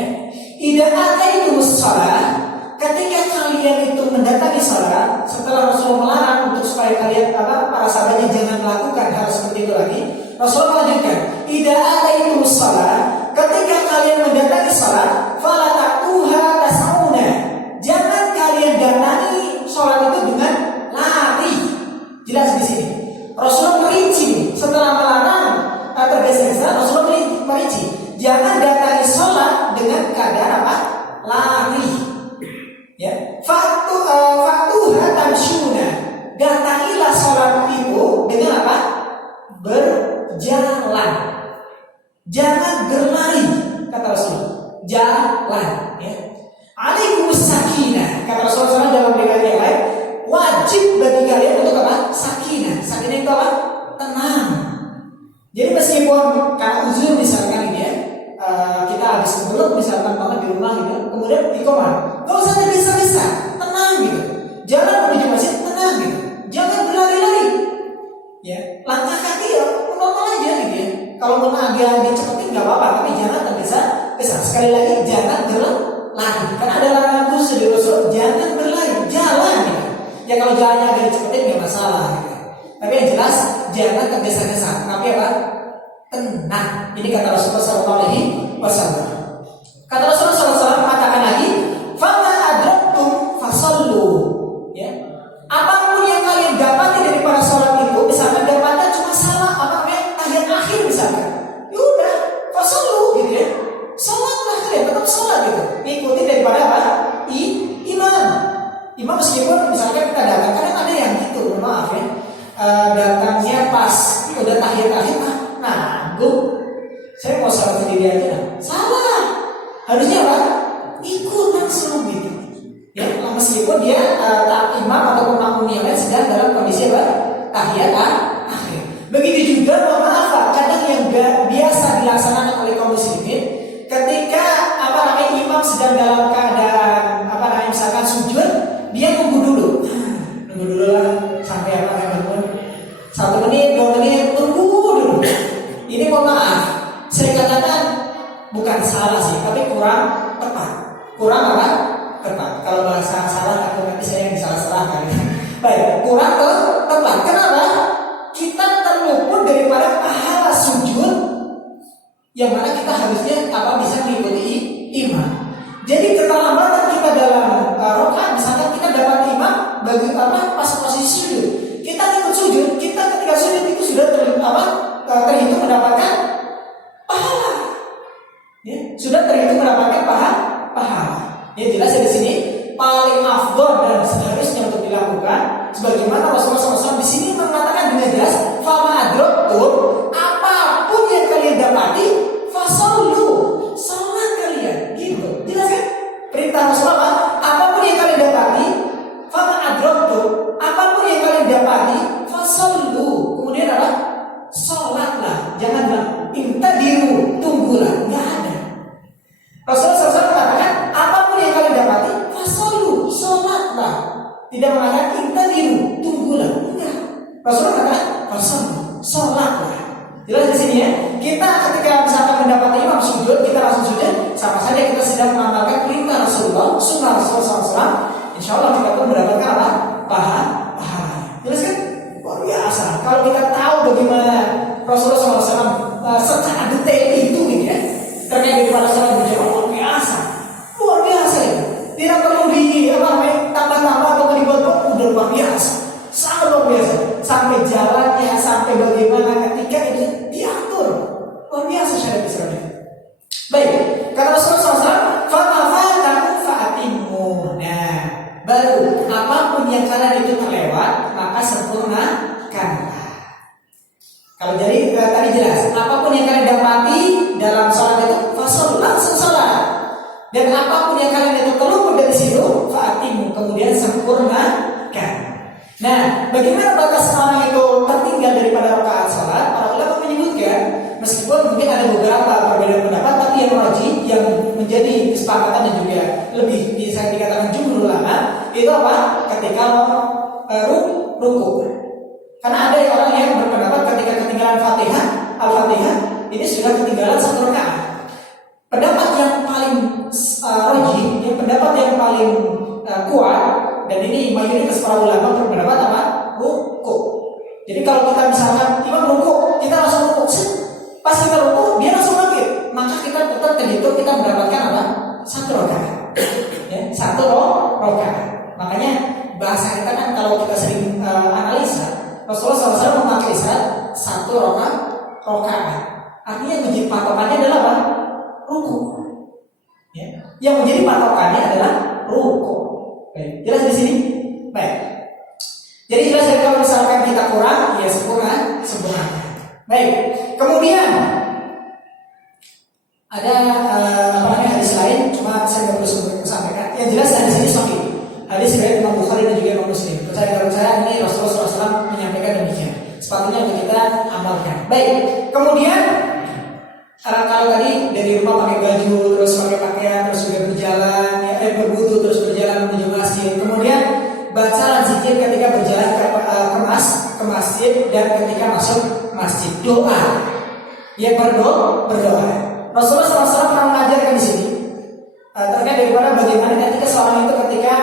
Idza ataitus shalah, ketika kalian itu mendatangi salat, setelah Rasulullah melarang untuk supaya kalian para sahabatnya jangan melakukan hal seperti itu lagi. Rasulullah melanjutkan, idza ataitus shalah, ketika kalian mendatangi salat, fala tatuha tasawuna, jangan kalian datangi salat itu dengan lari. Jelas di sini. Rasulullah merinci setelah melarang tergesa-gesa, Rasulullah merinci, jangan datangi sholat dengan keadaan apa? Lari. Ya, faktuha tamshuna, datangilah sholat itu dengan apa? Berjalan. Jangan berlari, kata Rasulullah. Jalan. Ya. Alaikumus sakinah, kata Rasulullah dalam riwayat yang lain, wajib bagi kalian untuk apa? Sakinah. Sakinah itu apa? Tenang. Jadi meskipun karena uzur misalkan ini ya, kita habis kebelet misalkan banget di rumah gitu, kemudian iqamah, gak usah bisa-bisa, tenang gitu. Jalan menuju masjid tenang gitu, jangan berlari-lari. Ya, langkah kaki ya normal aja gitu ya. Kalau mau agak dicepetin nggak apa-apa, tapi jangan tergesa-gesa. Sekali lagi jangan berlari. Karena ada larangan khusus di Rasul, jangan berlari, jalan gitu. Ya kalau jalannya agak dicepetin nggak masalah gitu. Tapi yang jelas jangan tergesa-gesa. Tapi apa? Tenang. Ini kata Rasulullah SAW. Kata Rasulullah SAW mengatakan lagi, "Fama adraktum fasallu." Ya. Apapun yang kalian dapati dari para sholat itu, misalkan dapatnya cuma salah tahiyat akhir misalkan, yaudah fasallu gitu ya. Sholatlah kalian, tetap sholat gitu. Ikuti daripada apa? Imam meskipun misalkan kita datang, kadang ada yang gitu, maaf ya. Datangnya pas udah tahiyat akhir, Bu, saya mau sholat sendiri aja. Salah. Harusnya apa? penghuni yang lain sedang dalam kondisi apa? Tahiyat akhir. Begitu juga mohon maaf Pak, kadang yang biasa dilaksanakan oleh kaum muslimin ketika imam sedang dalam keadaan misalkan sujud, dia nunggu dulu lah sampai bangun 1 menit 2 menit tunggu dulu. Ini mohon maaf, saya katakan bukan salah sih, tapi kurang tepat. Tepat. Kalau bahasa salah aku nanti saya yang salah-salahkan. Baik, kurang tepat. Kenapa? Kita terluput daripada pahala sujud yang mana kita harusnya bisa mengikuti imam. Jadi keterlambatan kita dalam rakaat, misalkan kita dapat imam bagi pas posisi sujud, kita ikut sujud, kita ketika sujud itu sudah terhitung mendapatkan pahala. Ya, sudah terhitung mendapatkan pahala. Ya jelas di sini paling afdol dan seharusnya untuk dilakukan sebagaimana Rasulullah SAW di sini mengatakan dengan jelas, fama adraktum, apapun yang kalian dapati, fasallu, salat kalian, gitu. Jelas kan? Perintah Rasulullah, apapun yang kalian dapati, fama adraktum, apapun yang kalian dapati, fasallu. Kemudian apa? Salatlah. Jangan bilang intadiru, tunggulah. Enggak ada. Rasulullah SAW mengatakan, apapun yang kalian dapati, fasallu, salatlah. Tidak mengatakan intadiru, tunggulah. Enggak. Rasulullah mengatakan, fasallu, salatlah. Jelas di sini ya. Kita ketika misalkan mendapati imam sujud, kita langsung sujud, sama saja kita sedang mengamalkan perintah Rasulullah, sunnah Rasulullah SAW. Insya Allah kita pun mendapatkan apa? Pahala. Jelas kan? Luar biasa. Kalau kita tahu bagaimana Rasulullah SAW secara detail itu gitu ya, terkait dengan salat berjamaah, luar biasa itu. Tidak perlu tambah-tambah atau dibuat-buat, udah luar biasa, sangat luar biasa. Sampai jalannya, sampai bagaimana ketika itu diatur, luar biasa syariat Islam. Baik, kata Rasulullah SAW, "Famafatakum fa'atimmu." Nah, baru apapun yang kalian itu terlewat, maka sempurnakanlah. Kalau jadi tadi jelas, apapun yang kalian dapati dalam sholat itu, fasol langsung sholat. Dan apapun yang kalian itu terluput dari situ, fa'atimu, kemudian sempurnakan. Nah, bagaimana batas orang itu tertinggal daripada rakaat sholat? Para ulama menyebutkan, meskipun mungkin ada beberapa perbedaan pendapat, tapi yang rajih, yang menjadi kesepakatan dan juga lebih bisa dikatakan jumhur ulama, itu apa? Ketika ruku. Karena ada orang yang berpendapat ketika ketinggalan Al-Fatihah, ini sudah ketinggalan 1 rakaat. Pendapat yang paling rajih, yang pendapat yang paling kuat, dan ini mayoritas para ulama berpendapat apa? Ruku. Jadi kalau kita misalkan imam ruku, kita langsung ruku. Pas kita ruku, dia langsung bangkit. Maka kita tetap terhitung kita mendapatkan apa? 1 rakaat. Ya, 1 rakaat. Makanya bahasa kita kan kalau kita sering analisa, Rasulullah SAW memakai istilah 1 rakaat. Artinya yang menjadi patokannya adalah apa? Ruku. Ya. Yang menjadi patokannya adalah ruku. Baik, jelas di sini? Baik. Jadi jelas kalau misalkan kita kurang, ya sempurna. Baik. Kemudian ada hadis lain, cuma saya nggak perlu sampaikan. Yang jelas hadis ini sahih. Hadis riwayat Imam Bukhari dan juga Imam Muslim. Percaya ini Rasulullah SAW menyampaikan demikian. Sepatutnya untuk kita amalkan. Baik. Kemudian kalau tadi dari rumah pakai baju, terus pakai pakaian, terus juga berjalan, berwudu, terus berjalan menuju masjid. Kemudian baca zikir ketika berjalan ke masjid dan ketika masuk masjid. Doa. Ya berdoa. Rasulullah SAW pernah mengajarkan di sini terkait daripada bagaimana ketika seorang itu ketika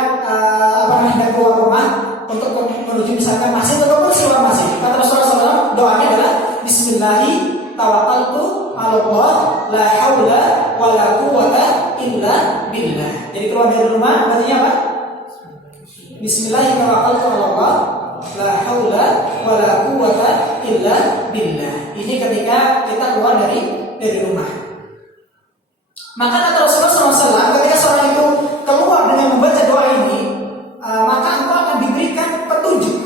hendak keluar rumah untuk menuju misalkan masjid ataupun keluar masjid. Kata Rasulullah SAW, doanya adalah Bismillahi tawakkaltu 'ala Allah, la haula wala quwwata illa billah. Jadi keluar dari rumah bacanya apa? Bismillahi tawakkaltu 'ala Allah, la haula wala quwwata illa billah. Ini ketika kita keluar dari rumah. Maka kata Rasulullah SAW, ketika seorang itu keluar dengan membaca doa ini, maka engkau akan diberikan petunjuk.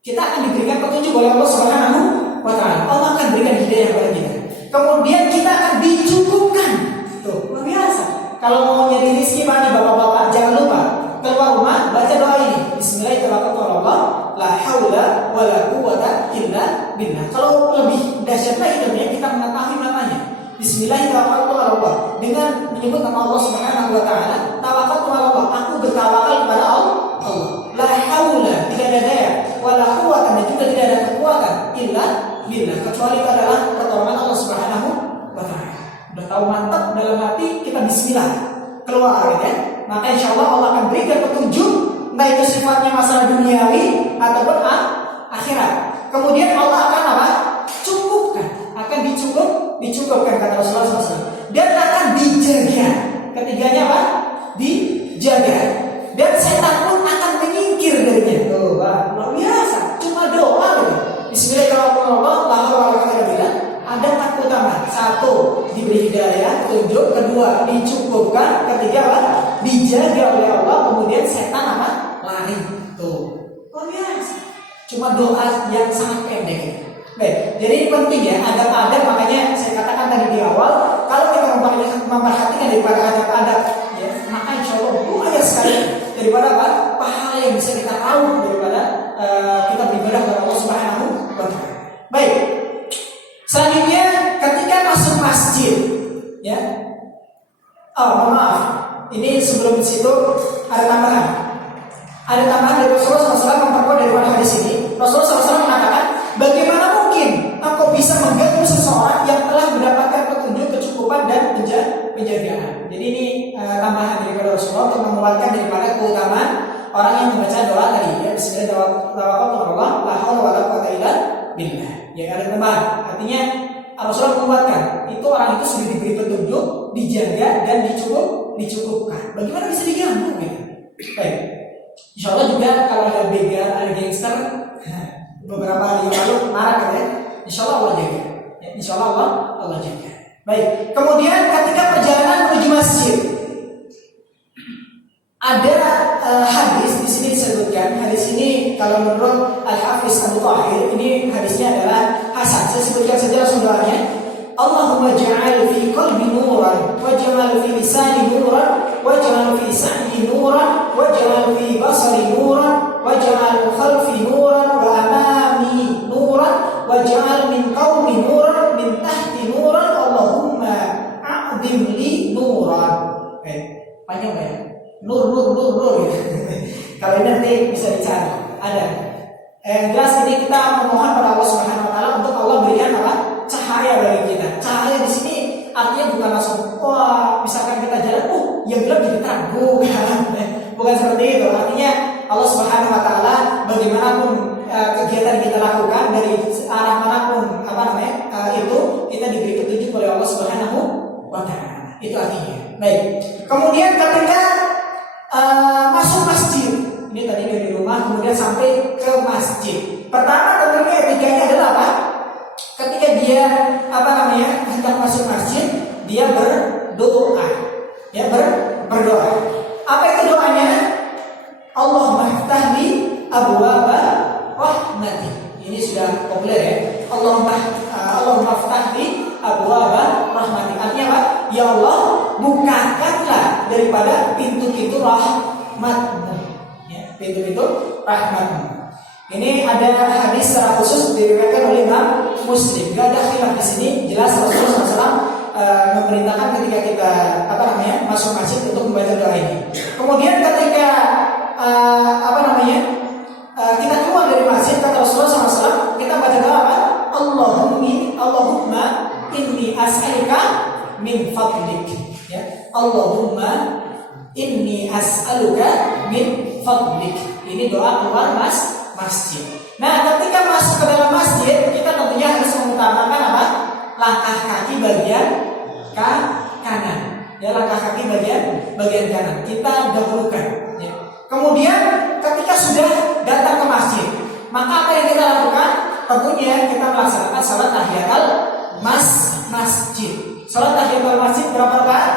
Kita akan diberikan petunjuk oleh Allah Subhanahu wa Ta'ala. Allah akan berikan hidayah kepada kita. Kemudian kita akan dicukupkan. Tuh, luar biasa. Kalau mau nyari rezeki pada bapak-bapak, jangan lupa keluar rumah baca doa ini. Bismillahirrahmanirrahim. wala quwwata illa billah. Kalau lebih dahsyat lagi tentunya kita mengetahui namanya. Bismillahirrahmanirrahim. Dengan menyebut nama Allah Subhanahu wa taala, tawakkaltu 'ala Allah. Aku bertawakal kepada Allah. La haula, tidak ada daya, wala quwwata, dan juga tidak ada kekuatan illa billah, kecuali itu adalah pertolongan Allah Subhanahu wa taala. Udah tahu mantap dalam hati, kita bismillah keluar gitu ya. Maka insyaallah Allah akan berikan petunjuk, entah itu sifatnya masalah duniawi ataupun akhirat. Kemudian Allah akan apa? Cukupkan, akan dicukupkan kata Rasulullah SAW, dan akan dijaga. Ketiganya apa? Dijaga. Dan setan pun akan menyingkir darinya. Tuh, luar biasa. Cuma doa gitu. Bismillahirrahmanirrahim. Ada 4 utama. 1, diberi hidayah, petunjuk. 2, dicukupkan. 3, apa? Dijaga oleh Allah. Kemudian setan apa? Lari. Tuh, luar biasa. Cuma doa yang sangat pendek. Baik, jadi ini penting ya, adab-adab. Makanya saya katakan tadi di awal, kalau kita memperhatikan daripada adab-adab, ya, maka insya Allah banyak sekali daripada apa? Pahala yang bisa kita tahu daripada kita beribadah kepada Allah Subhanahu wa taala. Baik. Selanjutnya ketika masuk masjid, ya. Maaf. Ini sebelum situ ada tambahan. Ada tambahan dari Rasulullah SAW memperkuat daripada hadis ini. Rasulullah SAW mengatakan, bagaimana mungkin engkau bisa mengganggu seseorang yang telah mendapatkan petunjuk, kecukupan, dan penjagaan. Jadi ini tambahan daripada Rasulullah untuk menguatkan daripada keutamaan orang yang membaca doa tadi, ya, Bismillahirrahmanirrahim, la haula wala quwwata illa billah. Ya, ada tambahan. Artinya Rasulullah menguatkan itu orang itu sudah diberi petunjuk, dijaga, dan dicukupkan. Bagaimana bisa diganggu gitu? Baik. Insya Allah juga kalau ada begal, ada gangster, beberapa hari yang lalu marah kan ya. Insya Allah Allah jaga. Ya, insya Allah Allah jaga. Baik. Kemudian ketika perjalanan menuju masjid, ada hadis di sini disebutkan. Hadis ini kalau menurut Al-Hafiz Abu Thahir, ini hadisnya adalah hasan. Saya sebutkan saja langsung doanya. Allahumma ja'al fi qalbi nuran, waj'al fi lisani nuran, waj'al fi sa'yi nuran, waj'al fi basari nuran, waj'al khalfi nuran, wa amami nuran, waj'al min qawmi nuran, min tahti nuran, Allahumma a'dim li nuran. Panjang ya? Nur. Kalau ini nanti bisa dicari. Ada. Jelas ini kita memohon pada Allah Subhanahu wa taala untuk Allah berikan apa? Cahaya bagi kita. Cahaya di sini artinya bukan langsung misalkan kita jalan, yang gelap jadi terang. Bukan seperti itu. Artinya Allah Subhanahu wa taala bagaimanapun kegiatan kita lakukan dari arah manapun itu kita diberi petunjuk oleh Allah Subhanahu wa taala. Itu artinya. Baik. Kemudian ketika masuk masjid, ini tadi dari rumah kemudian sampai ke masjid. Pertama tentunya etikanya adalah apa? Ketika dia hendak masuk masjid, dia berdoa. Ya, berdoa. Apa itu doanya? Allahumma ftahli abwaaba rahmati. Ini sudah populer ya. Allahumma ftahli abwaaba rahmati. Artinya apa? Ya Allah, bukakanlah daripada pintu-pintu rahmatmu. Ya, pintu-pintu rahmatmu. Ini ada hadis secara khusus diriwayatkan oleh Imam Muslim. Gak ada khilaf di sini. Jelas Rasulullah SAW memerintahkan ketika kita masuk masjid untuk membaca doa ini. Kemudian ketika kita keluar dari masjid, kata Rasulullah SAW, kita baca doa apa? Allahumma inni as'aluka min fadlik. Ya, Allahumma inni as'aluka min fadlik. Ini doa keluar masjid. Nah, ketika masuk ke dalam masjid, kita tentunya harus mengutamakan apa? Langkah kaki bagian kanan. Ya, langkah kaki bagian kanan. Kita dahulukan. Ya. Kemudian ketika sudah datang ke masjid, maka apa yang kita lakukan? Tentunya kita melaksanakan salat tahiyatul masjid. Salat tahiyatul masjid berapa rakaat?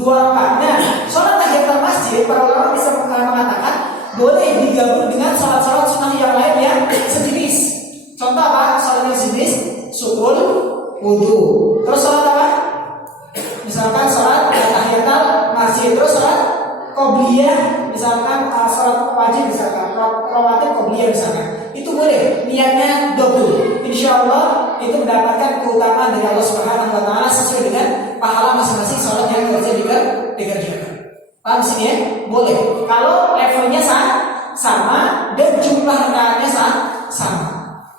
2 rakaat. Nah, salat tahiyatul masjid para ulama bisa mengatakan boleh digabung dengan salat-salat sunnah yang lain yang sejenis. Contoh apa? Salat yang sejenis syukur wudu. Terus salat apa? Misalkan salat tahiyatul masjid. Terus salat qobliyah, misalkan salat wajib, misalkan rawatib qobliyah misalkan. Itu boleh niatnya double. Insya Allah itu mendapatkan keutamaan dari Allah Subhanahu Wa Taala sesuai dengan pahala masing-masing sholat yang harusnya dikerjakan. Paham sini ya? Boleh. Kalau levelnya sama dan jumlah rakaatnya sama.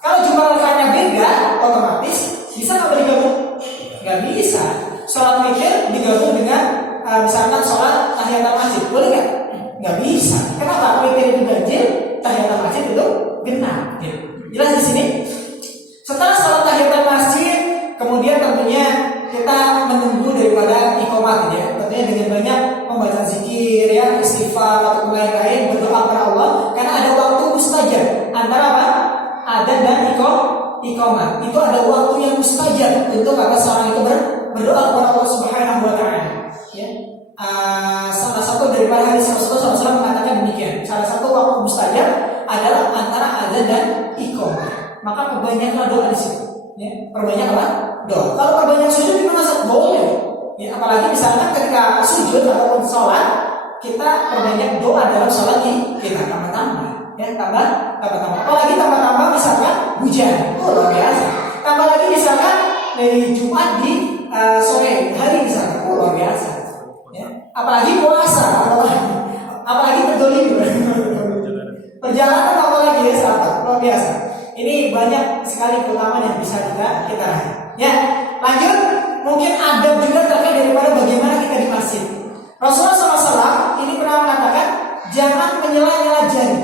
Kalau jumlah rakaatnya beda, otomatis bisa nggak digabung? Nggak bisa. Sholat witir digabung dengan misalkan sholat tahiyatul masjid, boleh nggak? Nggak bisa. Kenapa? Witir itu ganjil, tahiyatul masjid itu genap. Jelas di sini. Setelah sholat tahiyatul masjid, kemudian tentunya kita menunggu daripada iqamat ya. Tentunya dengan banyak membaca zikir ya, istighfar atau lain-lain, berdoa kepada Allah karena ada waktu mustajab antara apa? Adzan dan iqamat. Itu ada waktu yang mustajab untuk agar seorang itu berdoa kepada Allah Subhanahu Wa Taala. Ya. Salah satu daripada hadis Rasulullah SAW mengatakan demikian. Salah satu waktu mustajab adalah antara adzan dan iqamat. Maka perbanyaklah doa di situ. Ya, perbanyaklah doa. Kalau perbanyak sujud gimana? Boleh. Ya, apalagi misalkan ketika sujud ataupun sholat kita perbanyak doa dalam sholat kita tambah-tambah. Ya, tambah. Apalagi tambah-tambah misalkan hujan, luar biasa. Tambah lagi misalkan dari Jumat di sore hari misalkan, luar biasa. Ya, apalagi puasa, apalagi berdolim, perjalanan apalagi ya sahabat, luar biasa. Ini banyak sekali keutamaan yang bisa kita raih. Ya, lanjut. Mungkin ada juga terkait daripada bagaimana kita di masjid. Rasulullah SAW ini pernah mengatakan jangan menyela-nyela jari.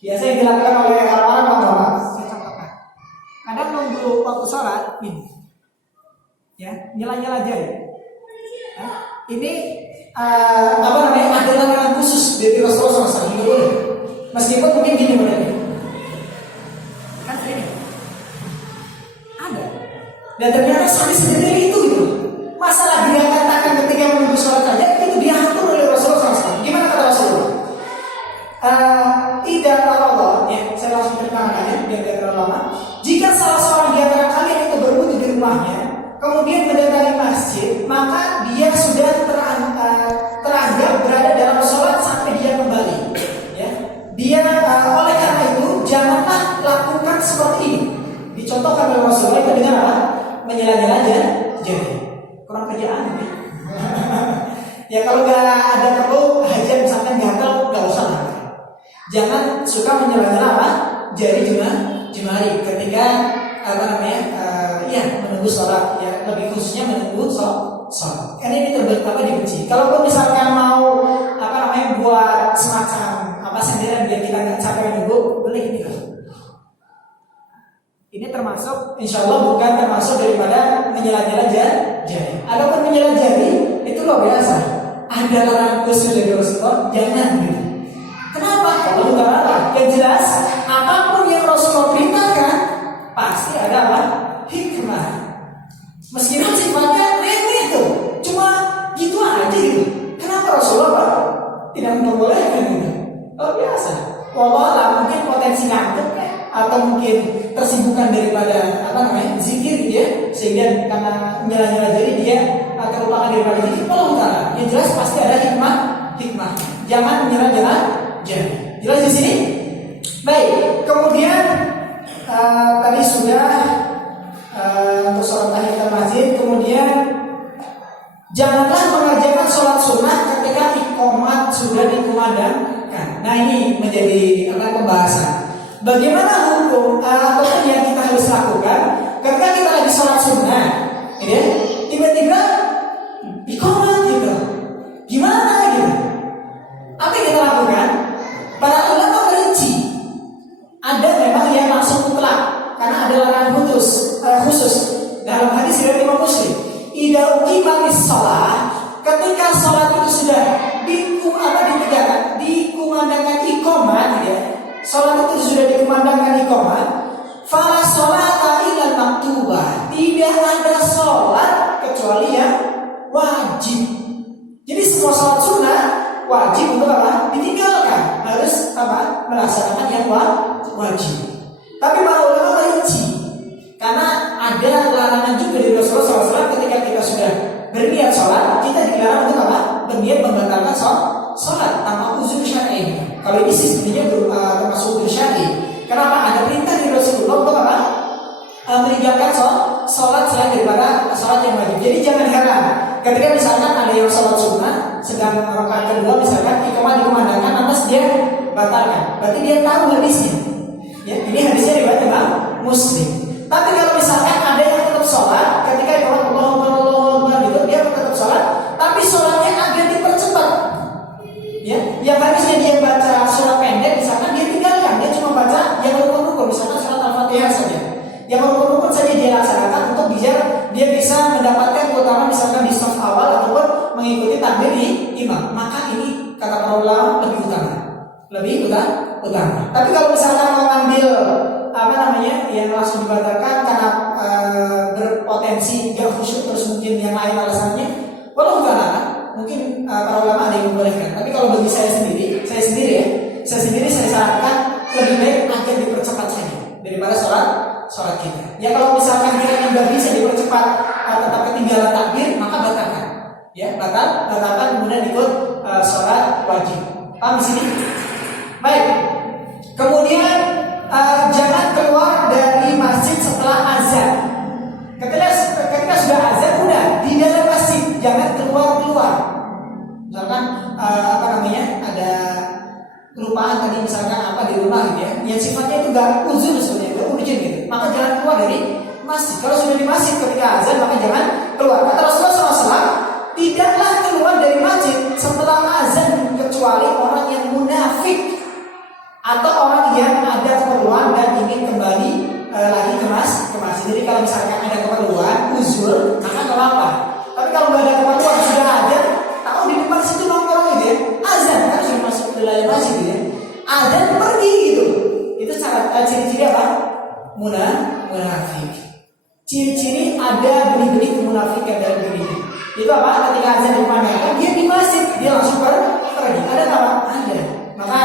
Biasa yang dilakukan oleh orang-orang apa? Saya contohkan. Kadang nunggu waktu sholat ini, ya nyela-nyela jari. Ya, ini ada larangan khusus dari Rasulullah SAW. Tidak boleh. Meskipun mungkin gini boleh. Kan ini ada. Dan ternyata sampai sedetail itu gitu. Masalah dia katakan ketika menunggu sholat saja itu diatur oleh Rasulullah SAW. Gimana kata Rasulullah? Tidak Allah, ya saya langsung terangkannya biar tidak terlalu lama. Jika salah seorang di antara kalian itu berwudu di rumahnya, kemudian mendatangi masjid, maka dia sudah teranggap berada dalam sholat sampai dia kembali. Ya, dia oleh karena itu janganlah lakukan seperti ini. Dicontohkan oleh Rasulullah itu dengan apa? Menyela-nyela jadi kurang kerjaan ya. Ya kalau nggak ada perlu hajat misalkan gatal nggak usah lah. Jangan suka menyela-nyela apa? Jari jemari ketika menunggu sholat ya, lebih khususnya menunggu sholat. Karena ini dibenci. Kalaupun misalkan mau buat semacam sendirian biar kita nggak capek menunggu, boleh ini lah. Ini termasuk, insya Allah bukan termasuk daripada menyela-nyela jari. Adapun menyela jari itu luar biasa. Ada larangan khusus dari Rasulullah, jangan gitu. Kenapa? Kalau nggak apa? Yang jelas, apapun yang Rasulullah perintahkan pasti ada apa? Hikmah. Meskipun sifatnya remeh tuh, cuma gitu aja gitu. Kenapa Rasulullah tidak membolehkan gitu? Luar biasa. Wallahualam mungkin potensi ngantuk atau mungkin tersibukan daripada zikir gitu ya, sehingga karena nyala-nyala jadi dia terlupakan daripada zikir. Kalau enggak, yang jelas pasti ada hikmah. Jangan nyala-nyala jadi. Jelas di sini? Baik. Kemudian tadi sudah untuk sholat tahiyatul masjid. Kemudian janganlah mengerjakan sholat sunnah ketika iqamat sudah dikumandangkan. Nah ini menjadi pembahasan. Bagaimana hukum ataupun yang kita harus lakukan ketika kita lagi sholat sunnah, ya, tiba-tiba iqamat gitu, gimana gitu? Apa yang kita lakukan? Para ulama merinci. Ada memang yang langsung mutlak karena ada larangan khusus dalam hadis riwayat Imam Muslim. Idza uqimatis shalah, ketika sholat itu sudah dikumandangkan iqamat ya. Sholat itu sudah dikumandangkan iqamat, fala sholata illa maktubah. Tidak ada sholat kecuali yang wajib. Jadi semua sholat sunnah wajib untuk apa? Ditinggalkan. Harus melaksanakan yang wajib. Tapi para ulama merinci karena ada larangan juga dari Rasulullah SAW ketika kita sudah berniat sholat, kita dilarang untuk apa? Berniat membatalkan sholat tanpa uzur syar'i. Kalau ini sih sebenarnya termasuk uzur syar'i. Kenapa meninggalkan sholat selain daripada sholat yang wajib. Jadi jangan heran ketika misalkan ada yang sholat sunnah sedang rakaat kedua misalkan iqamah dikumandangkan lantas dia batalkan, berarti dia tahu hadisnya. Ya, ini hadisnya riwayat Imam Muslim. Tapi kalau misalkan ada yang tetap sholat ketika iqamah Allahu Akbar gitu, dia tetap sholat, tapi sholatnya agak dipercepat. Ya, yang harusnya dia baca surat pendek misalkan dia tinggalkan, dia cuma baca yang rukun-rukun misalkan surat Al-Fatihah saja. Yang rukun-rukun saja dia laksanakan untuk biar dia bisa mendapatkan keutamaan misalkan di saf awal ataupun mengikuti takbir di imam. Maka ini kata para ulama lebih utama. Tapi kalau misalkan mau ambil yang langsung dibatalkan karena berpotensi gak khusyuk terus mungkin yang lain alasannya, walau mungkin para ulama ada yang membolehkan. Tapi kalau bagi saya sendiri saya sarankan lebih baik agak dipercepat saja daripada sholat kita. Ya kalau misalkan kita tidak bisa dipercepat tetap ketinggalan takbir, maka batalkan. Ya, batalkan kemudian ikut sholat wajib. Paham di sini? Baik. Kemudian jangan keluar dari masjid setelah azan. Ketika sudah azan udah di dalam masjid, jangan keluar. Misalkan ada kelupaan tadi misalkan di rumah gitu ya, yang sifatnya itu gak uzur sebenarnya, gak urgent gitu, maka jangan keluar dari masjid. Kalau sudah di masjid ketika azan maka jangan keluar. Kata Rasulullah SAW, tidaklah keluar dari masjid setelah azan kecuali orang yang munafik atau orang yang ada keperluan dan ingin kembali lagi ke masjid. Jadi kalau misalkan ada keperluan uzur maka nggak apa-apa. Tapi kalau nggak ada keperluan sudah ada, tahu di depan situ nongkrong gitu ya, azan kan sudah masuk ke wilayah masjid gitu ya, azan pergi gitu. Itu ciri-ciri apa? Munafik. Ciri-ciri ada benih-benih kemunafikan dalam dirinya. Itu apa? Ketika azan dikumandangkan dia di masjid, dia langsung pergi. Ada apa? Ada. Maka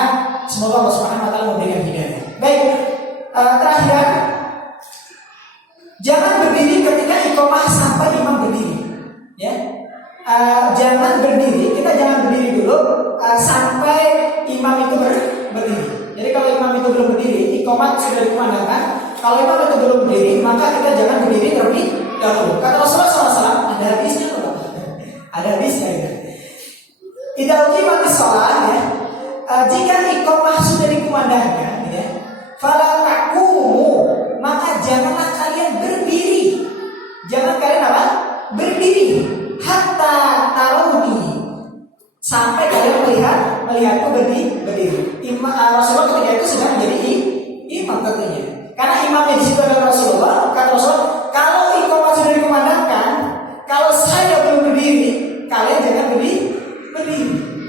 semoga Allah Subhanahu wa taala memberikan hidayah. Baik. Terakhir, jangan berdiri ketika iqamah sampai imam berdiri. Ya. Jangan berdiri, kita jangan berdiri dulu sampai imam itu berdiri. Jadi kalau imam itu belum berdiri, iqamah sudah dikumandangkan. Kalau imam itu belum berdiri, maka kita jangan berdiri terlebih dahulu. Kata Rasulullah SAW, ada hadisnya loh. Ada hadisnya ya. Idza uqimatis shalah ya. Jika iqamah sudah dikumandangkan ya, fala taqumu, maka janganlah kalian berdiri. Jangan kalian apa? Berdiri hatta taruni, sampai kalian melihatku berdiri. Rasulullah ketika itu sedang menjadi imam tentunya. Karena imamnya di situ adalah Rasulullah. Kata Rasulullah, kalau iqamah sudah dikumandangkan, kalau saya belum berdiri, kalian jangan berdiri.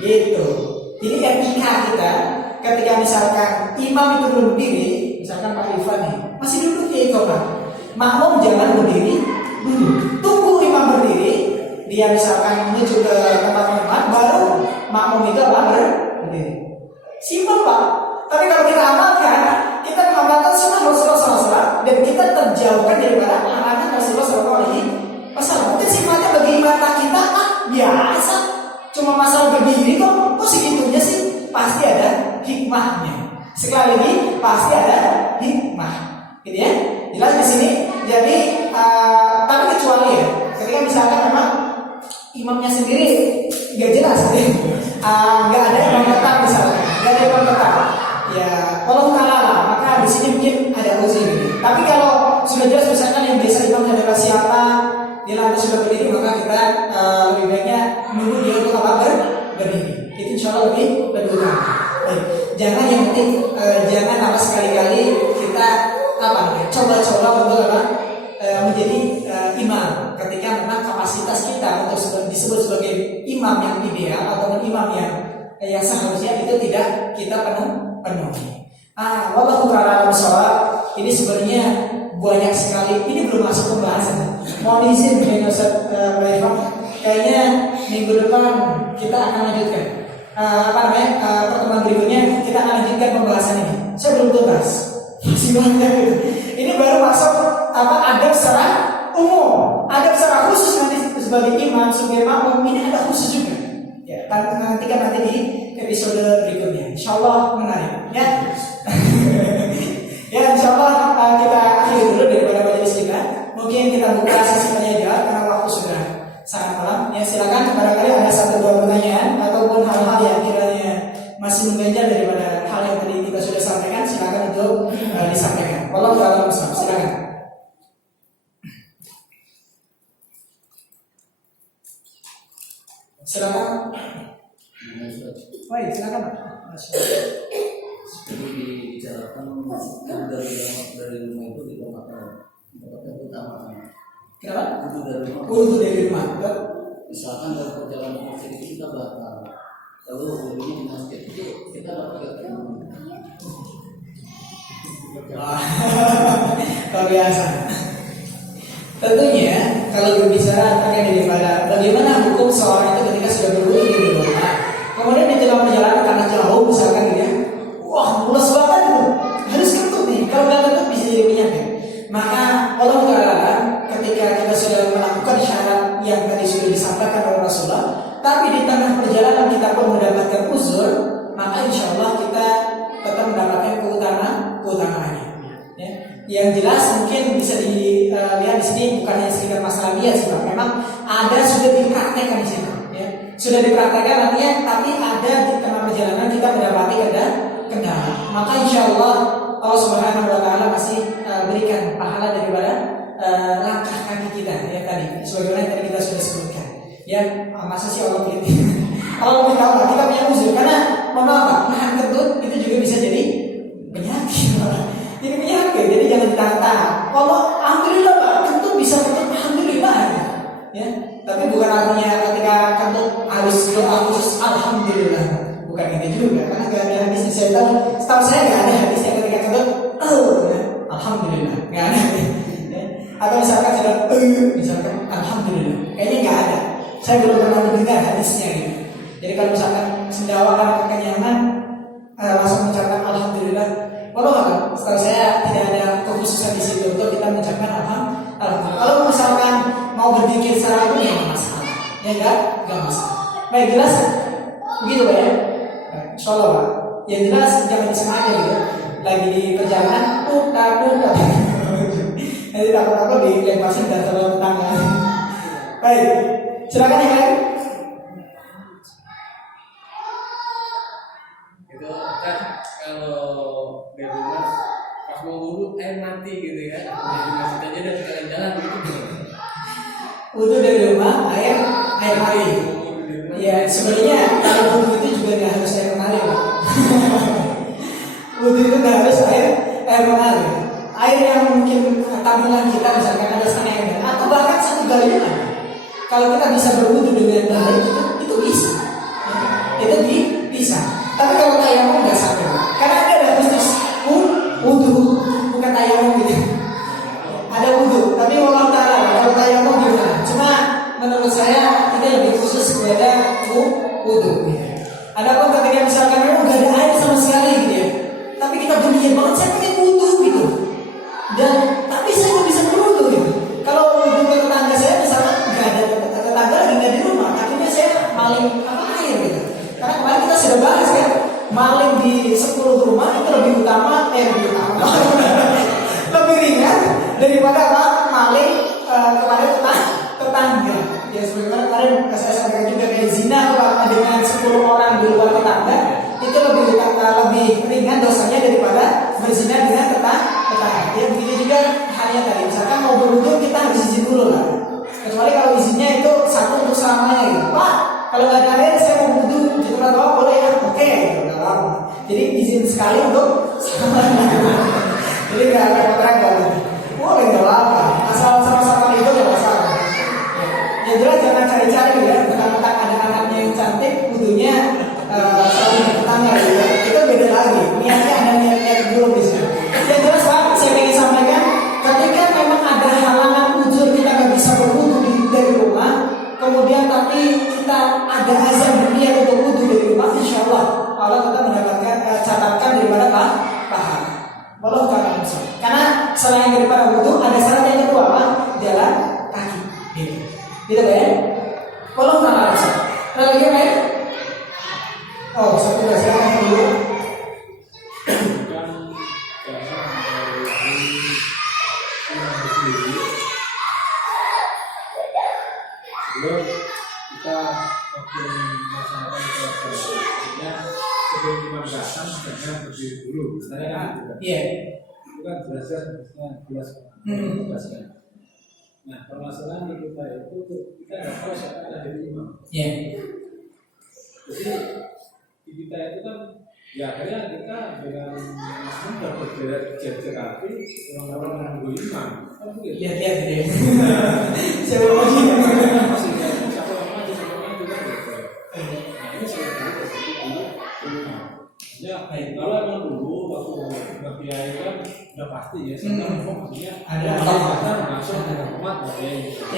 Gitu. Jadi etika kita ketika misalkan imam itu belum berdiri, misalkan Pak Irfan nih masih duduk di iqamah, makmum jangan berdiri dulu. Tunggu imam berdiri, dia misalkan menuju ke tempat imam, baru makmum itu berdiri. Simpel Pak. Tapi kalau kita amalkan, kita mengamalkan sunnah Rasulullah SAW dan kita terjauhkan daripada larangan Rasulullah SAW. Mungkin sifatnya bagi mata kita biasa, cuma masalah berdiri kok segitunya sih, pasti ada hikmahnya. Sekali lagi pasti ada hikmah, gitu ya. Jelas di sini. Jadi tapi kecuali ya, ketika misalkan memang imamnya sendiri nggak jelas, nggak ada imam tetap misalnya, nggak ada imam tetap. Ya, kalau kalah, maka di sini mungkin ada uzur. Tapi kalau sudah jelas misalkan yang biasa imam adalah siapa, dia lantas sudah berdiri, maka kita lebih baiknya menunggu dia untuk berdiri. Itu insya Allah lebih utama. Jangan yang penting jangan sekali-kali kita coba-coba untuk menjadi imam ketika memang kapasitas kita untuk disebut sebagai imam yang ideal ataupun imam yang seharusnya itu tidak kita penuhi. Wallahu ta'ala alam shawab. Ini sebenarnya banyak sekali. Ini belum masuk pembahasan. Mohon izin Ustaz kayaknya minggu depan kita akan lanjutkan. Pertemuan berikutnya kita akan lanjutkan pembahasan ini. Saya belum tuntas. Masih banyak. Ini baru masuk adab secara umum. Adab secara khusus nanti sebagai imam, sebagai makmum ini ada khusus juga. Ya, nanti di episode berikutnya. Insyaallah menarik ya. Ya, insyaallah kita akhiri dulu daripada majelis Wallahu a'lam bishawab. Silakan. Silakan. Baik, silakan. Seperti dibicarakan dari rumah itu tidak makan utama. Kenapa? Itu dari rumah. Untuk dari rumah. Misalkan dari perjalanan masjid itu kita batal, lalu wudhunya di masjid itu kita dapat Luar biasa. Tentunya kalau berbicara terkait daripada bagaimana hukum seorang itu ketika sudah berwudu di rumah, kemudian di tengah perjalanan karena jauh misalkan gitu ya, wah mules banget itu, harus kentut nih. Kalau nggak kentut bisa jadi penyakit. Maka Allah Taala ketika kita sudah melakukan syarat yang tadi sudah disampaikan oleh Rasulullah, tapi di tengah perjalanan kita pun mendapatkan uzur, maka insya Allah kita tetap mendapatkan keutamaannya. Ya. Yang jelas mungkin bisa dilihat di sini bukan hanya sekedar masalah dia sih, memang ada sudah dipraktekkan di sini. Ya. Sudah dipraktekkan artinya, tapi ada di tengah perjalanan kita mendapati kendala. Maka insya Allah Allah Subhanahu Wa Taala masih berikan pahala daripada langkah kaki kita ya tadi. Sebagaimana tadi kita sudah sebutkan. Ya masa sih Allah pilih? Allah beritahu kita punya uzur karena apa? Nahan kentut itu juga bisa jadi penyakit. Jadi penyakit, jadi jangan ditahan-tahan. Allah, alhamdulillah Pak, kentut bisa kentut, alhamdulillah. Ya, tapi bukan artinya ketika kentut harus doa khusus alhamdulillah. Bukan itu juga, karena gak ada hadisnya. Saya tahu, setahu saya gak ada hadisnya ketika kentut, alhamdulillah, gak ada. Ya. Atau misalkan sudah, misalkan alhamdulillah, kayaknya gak ada. Saya belum pernah mendengar hadisnya gitu. Jadi kalau misalkan sendawa karena kekenyangan, langsung mengucapkan alhamdulillah. Walau setahu saya tidak ada kekhususan di situ untuk kita mengucapkan alhamdulillah. Kalau misalkan mau berzikir secara umum ya nggak masalah, ya nggak masalah. Baik jelas, begitu Pak ya. Insyaallah Pak. Yang jelas jangan disengaja gitu. Lagi di perjalanan, takut. Nanti takut dilepasin dan terlalu tangga. Baik, silakan yang lain. Itu kan kalau di rumah pas mau wudhu air mati gitu ya, jadi masjid aja dan jalan-jalan gitu. Wudhu dari rumah air mati. Ya sebenarnya kalau wudhu itu juga nggak harus air mengalir. Wudhu itu nggak harus air mengalir. Air yang mungkin tampilan kita misalkan ada setengah ember atau bahkan satu galon. Kalau kita bisa berwudhu dengan baik itu bisa. Itu bisa. Tapi kalau tayamum nggak sampai. Karena ada khusus wudhu, bukan tayamum gitu. Ada wudhu, tapi Allah Taala kalau tayamum gimana? Cuma menurut saya ini lebih khusus kepada wudhu. Adapun ketika misalkan memang nggak ada air sama sekali gitu ya, tapi kita berniat banget saya pengen wudhu gitu, dan tapi saya nggak bisa berwudhu gitu. Kalau wudhu ke tetangga saya misalnya nggak ada tetangga lagi nggak di rumah, akhirnya saya maling air gitu. Karena kemarin kita sudah bahas ya, maling di 10 rumah itu lebih utama lebih ringan daripada maling kepada tetangga. Ya sebagaimana kemarin saya sampaikan juga kayak zina dengan 10 orang di luar tetangga itu lebih ringan dosanya daripada berzina dengan tetangga. Ya begitu juga halnya tadi, misalkan mau berwudhu kita harus izin dulu lah. Kecuali kalau izinnya itu satu untuk selamanya gitu. Pak, kalau nggak ada air saya mau wudhu, gitu kan boleh ya? Oke, gitu. Jadi izin sekali untuk jadi nggak repot-repot. Boleh nggak apa? Asal sama-sama itu nggak masalah. Ya jelas jangan cari-cari ya. Tentang ada anaknya yang cantik, wudhunya selalu di tetangga gitu. Itu beda lagi. Niatnya ada niat dulu di sini. Yang jelas Pak, saya ingin sampaikan, ketika memang ada halangan uzur kita nggak bisa berwudhu dari rumah, kemudian tapi kita ada azam berniat untuk wudhu dari rumah, insya Allah tetap mendapatkan catatan daripada pahala. Walau jangan musuh. Karena selain daripada wudhu ada syarat yang kedua apa? Jalan kaki. Gitu ya? Walau jangan musuh. Lagi apa ya? Oh satu dua silakan dulu. Sebelum kita waktu melaksanakan sebelum imam datang sebenarnya berdiri dulu. Saya kan Iya. itu kan jelas kan. Nah, permasalahan di kita itu kita nggak tahu siapa yang jadi imam. Iya. Jadi di kita itu kan ya akhirnya kita dengan mudah berjejer api orang-orang yang menunggu imam. Kan begitu. Lihat-lihat gitu ya. Siapa lagi? Masih siapa yang maju kan gitu. Nah ini sebenarnya terjadi di imam. Ya, kalau emang dulu waktu berkiai kan udah pasti ya, sekarang maksudnya ada langsung umat berkiai gitu.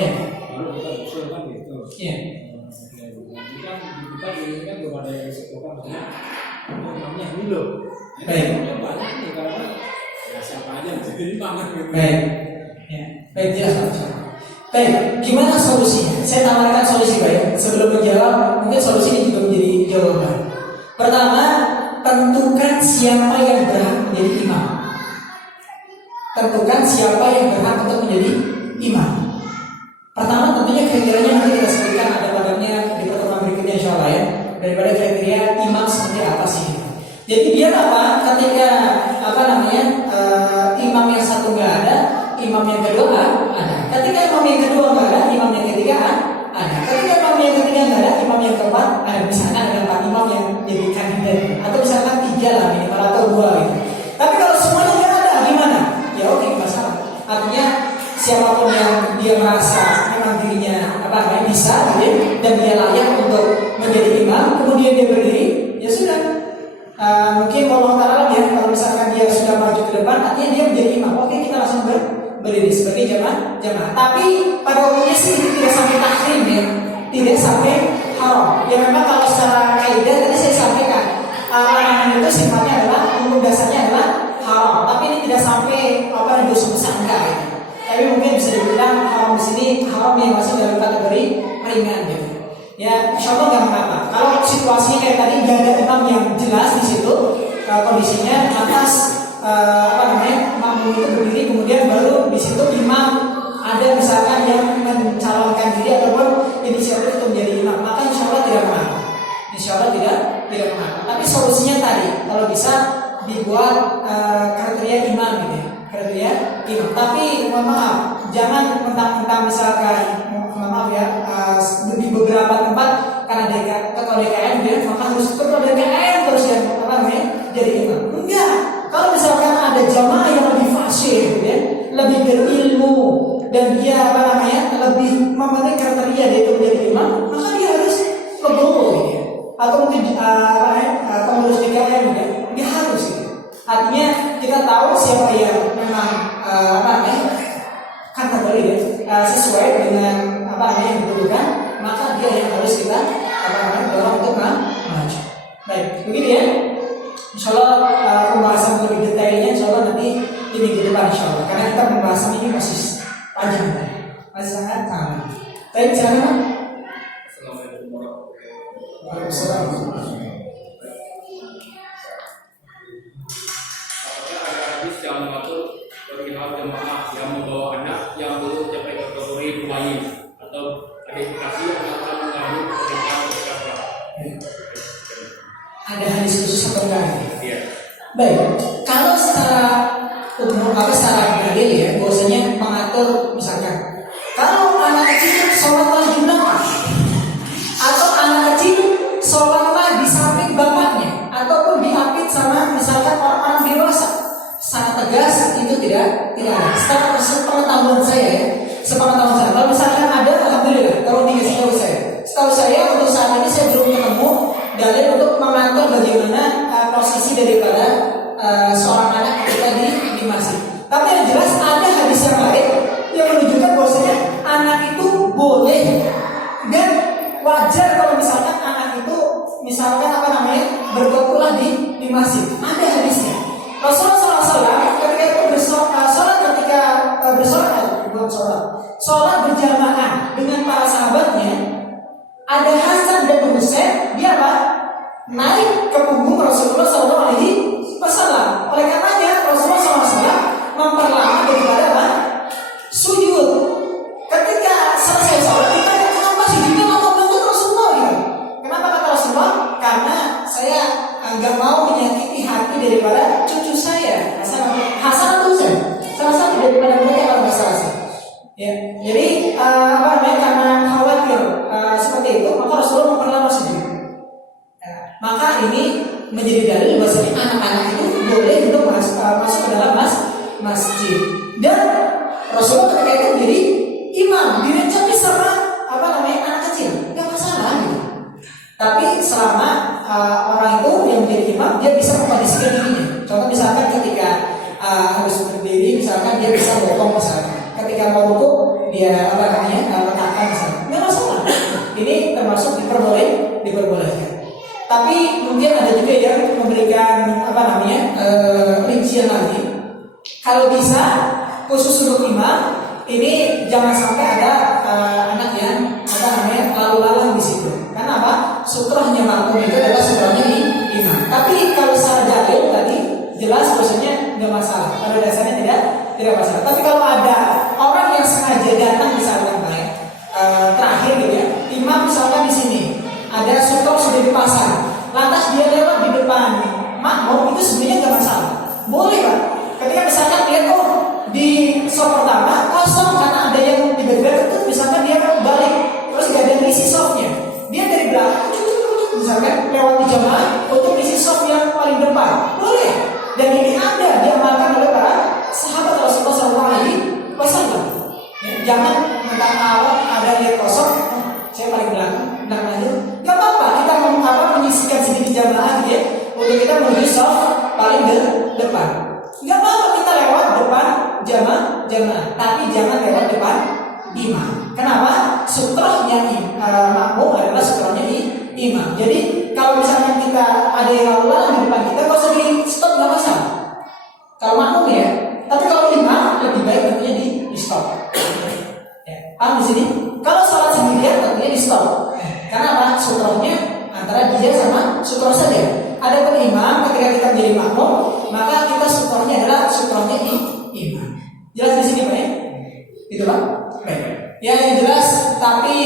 Baru kita usul kan gitu. Iya. Kita dulu kan belum ada yang disebutkan maksudnya namanya dulu. Baik. Banyak nih karena ya siapa aja jadi imam gitu. Baik. Ya. Baik, jelas. Baik, gimana solusinya? Saya tawarkan solusi baik. Sebelum menjawab, mungkin solusi ini juga menjadi jawaban. Pertama, tentukan siapa yang berhak menjadi imam. Tentukan siapa yang berhak untuk menjadi imam. Pertama tentunya kriterianya nanti kita sebutkan ada padanya di pertemuan berikutnya insyaallah ya. Daripada kriteria imam seperti apa sih? Jadi biar apa? Ketika imam yang satu nggak ada, imam yang kedua ada. Ketika imam yang kedua nggak ada, imam yang ketiga ada. Ketika imam yang ketiga nggak ada, imam yang keempat ada. Misalkan ada 4 imam yang jadi kandidat, atau misalkan 3 lah minimal atau 2 gitu. Tapi kalau semuanya nggak ada, gimana? Ya oke, masalah. Artinya siapapun yang dia merasa memang dirinya bisa gitu, dan dia layak untuk menjadi imam, kemudian dia berdiri, ya sudah. Mungkin kalau kalau misalkan dia sudah maju ke depan, artinya dia menjadi imam. Oke, kita langsung berdiri sebagai jamaah. Tapi pada umumnya sih tidak sampai tahrim ya, tidak sampai haram. Ya memang kalau secara kaidah tadi saya sampaikan, larangan itu sifatnya adalah umum dasarnya adalah haram. Tapi ini tidak sampai dosa besar enggak ya. Tapi mungkin bisa dibilang haram di sini haram yang masih dalam kategori ringan gitu. Ya, insyaallah nggak apa-apa. Kalau situasinya kayak tadi nggak ada imam yang jelas di situ, kondisinya atas makmum itu berdiri, kemudian baru di situ imam ada misalkan yang mencalonkan diri ataupun inisiatif untuk menjadi imam, maka insyaallah tidak mengapa. Insyaallah tidak mengapa. Tapi solusinya tadi kalau bisa dibuat kriteria imam gitu ya. Kriteria imam. Tapi mohon maaf, jangan mentang-mentang misalkan di beberapa tempat karena ketua DKM dia maka harus ketua DKM terus yang jadi imam. Enggak. Kalau misalkan ada jamaah yang lebih fasih ya, lebih berilmu dan dia lebih memenuhi kriteria dia itu menjadi imam, maka dia harus legowo ya. Atau mungkin pengurus DKM ya, dia harus gitu. Artinya kita tahu siapa yang memang kategori sesuai dengan yang dibutuhkan, maka dia yang harus kita dorong untuk maju. Baik, begitu ya. Insyaallah pembahasan lebih detailnya insyaallah nanti di minggu depan insyaallah. Karena kita pembahasan ini masih panjang, masih sangat panjang. Baik, silakan. Assalamualaikum warahmatullahi Waalaikumsalam. Apakah ada hadis yang mengatur perihal jemaah yang membawa anak yang belum mencapai kategori bayi atau identifikasi yang akan mengganggu pernikahan mereka? Ada hadis khusus atau enggak? Iya. Baik, kalau secara umum secara dalil ya, bahwasanya mengatur misalkan kalau anak kecil sholatlah di belakang, atau anak kecil sholatlah di samping bapaknya, ataupun diapit sama misalkan orang-orang dewasa, sangat tegas itu tidak ada. Sepengetahuan saya ya, kalau misalkan ada, alhamdulillah. Kalau tidak setahu saya untuk saat ini saya belum ketemu dalil untuk mengatur bagaimana posisi daripada seorang anak ketika di masjid. Tapi yang jelas ada hadis yang lain yang menunjukkan bahwasanya anak itu boleh dan wajar kalau misalkan anak itu misalkan berkumpullah di masjid. Ada hadisnya. Rasulullah SAW ketika itu sholat berjamaah dengan para sahabatnya, ada Hasan dan Husain, dia naik ke punggung Rasulullah SAW. Oleh Ya, jadi karena khawatir seperti itu, maka Rasulullah memperlama sujud. Maka ini menjadi dalil bahwasanya anak-anak itu boleh untuk masuk ke dalam masjid. Dan Rasulullah ketika itu jadi imam, direncanakan sama anak kecil, nggak masalah gitu. Tapi selama orang itu yang menjadi imam, dia bisa mengkondisikan dirinya. Contoh misalkan ketika harus berdiri, misalkan dia bisa bokong misalkan. Ketika mau rukuk dia letakkan misalkan, nggak masalah. Ini termasuk diperbolehkan. Tapi mungkin ada juga yang memberikan rincian lagi. Kalau bisa khusus untuk imam, ini jangan sampai ada anak yang lalu lalang di situ. Karena apa? Sutrahnya makmum itu adalah sutrahnya imam. Tapi kalau secara dalil tadi jelas maksudnya nggak masalah. Pada dasarnya tidak masalah. Tapi kalau ada orang yang sengaja datang misalkan terakhir gitu ya, imam misalkan di sini ada sutra sudah dipasang, lantas dia lewat di depan makmum, itu sebenarnya nggak masalah. Boleh Pak. Ketika misalkan lihat di soft pertama kosong karena ada yang tiba-tiba ketut, misalkan dia balik terus gak ada isi softnya, dia dari belakang misalkan lewat di jamaah untuk isi soft yang paling depan, boleh. Dan ini ada diamalkan oleh para sahabat Rasulullah SAW. Jangan mentang awal ada lihat kosong, saya paling belakang aja. Gak apa-apa, kita menyisikan sedikit jamaah gitu ya, untuk kita menuju soft paling depan. Gak apa-apa kita lewat depan jamaah, tapi jangan lewat depan imam. Kenapa? Sutrahnya makmum adalah sutrahnya imam. Jadi kalau misalnya kita ada yang lalu di depan kita, nggak usah di stop, nggak masalah. Kalau makmum ya, tapi kalau imam lebih baik tentunya di stop. Ya, paham di sini? Kalau sholat sendirian tentunya di stop. Karena apa? Sutrahnya antara dia sama sutrah saja. Adapun imam ketika kita menjadi makmum, maka kita sutrahnya adalah sutrahnya imam. Jelas di sini Pak ya? Itu Pak? Baik. Ya yang jelas, tapi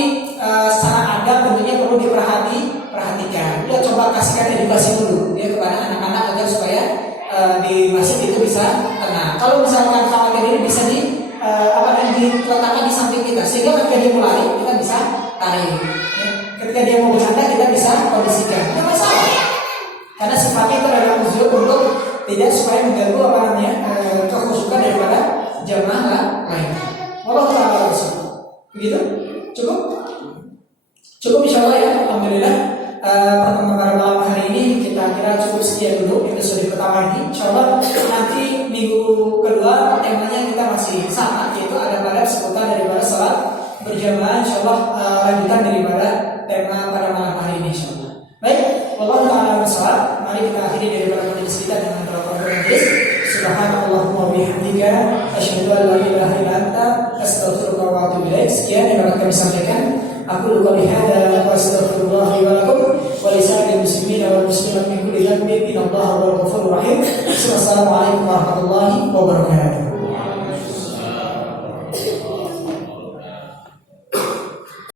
secara adab tentunya perlu diperhatikan. Ya coba kasihkan edukasi dulu ya kepada anak-anak agar supaya di masjid itu bisa tenang. Kalau misalkan khawatir ini bisa diletakkan di samping kita, sehingga ketika dia mulai kita bisa tarik. Ya. Ketika dia mau bercanda kita bisa kondisikan. Tidak masalah. Karena sifatnya itu adalah uzur untuk tidak supaya mengganggu kekhusyukan daripada jamaah lain. Allah Ta'ala Rasul. Begitu? Cukup insyaallah ya. Alhamdulillah pertemuan pada malam hari ini kita kira cukup sekian dulu episode pertama ini. Insyaallah nanti minggu kedua temanya kita masih sama, yaitu ada pada seputar daripada salat berjamaah. Insyaallah lanjutan daripada tema pada malam hari ini insyaallah. Baik, wallahu ta'ala bishawab. Mari kita akhiri daripada majelis kita dengan doa majelis. Subhanallahumma wa bihamdika asyhadu an la ilaha illa anta astaghfiruka wa atubu ilaik. Sekian yang dapat kami sampaikan. Aku lupa bihadza wa astaghfirullah wa lakum wa lisa'il muslimin wal muslimat min kulli dhanbin innallaha huwal ghafurur rahim. Wassalamualaikum warahmatullahi wabarakatuh.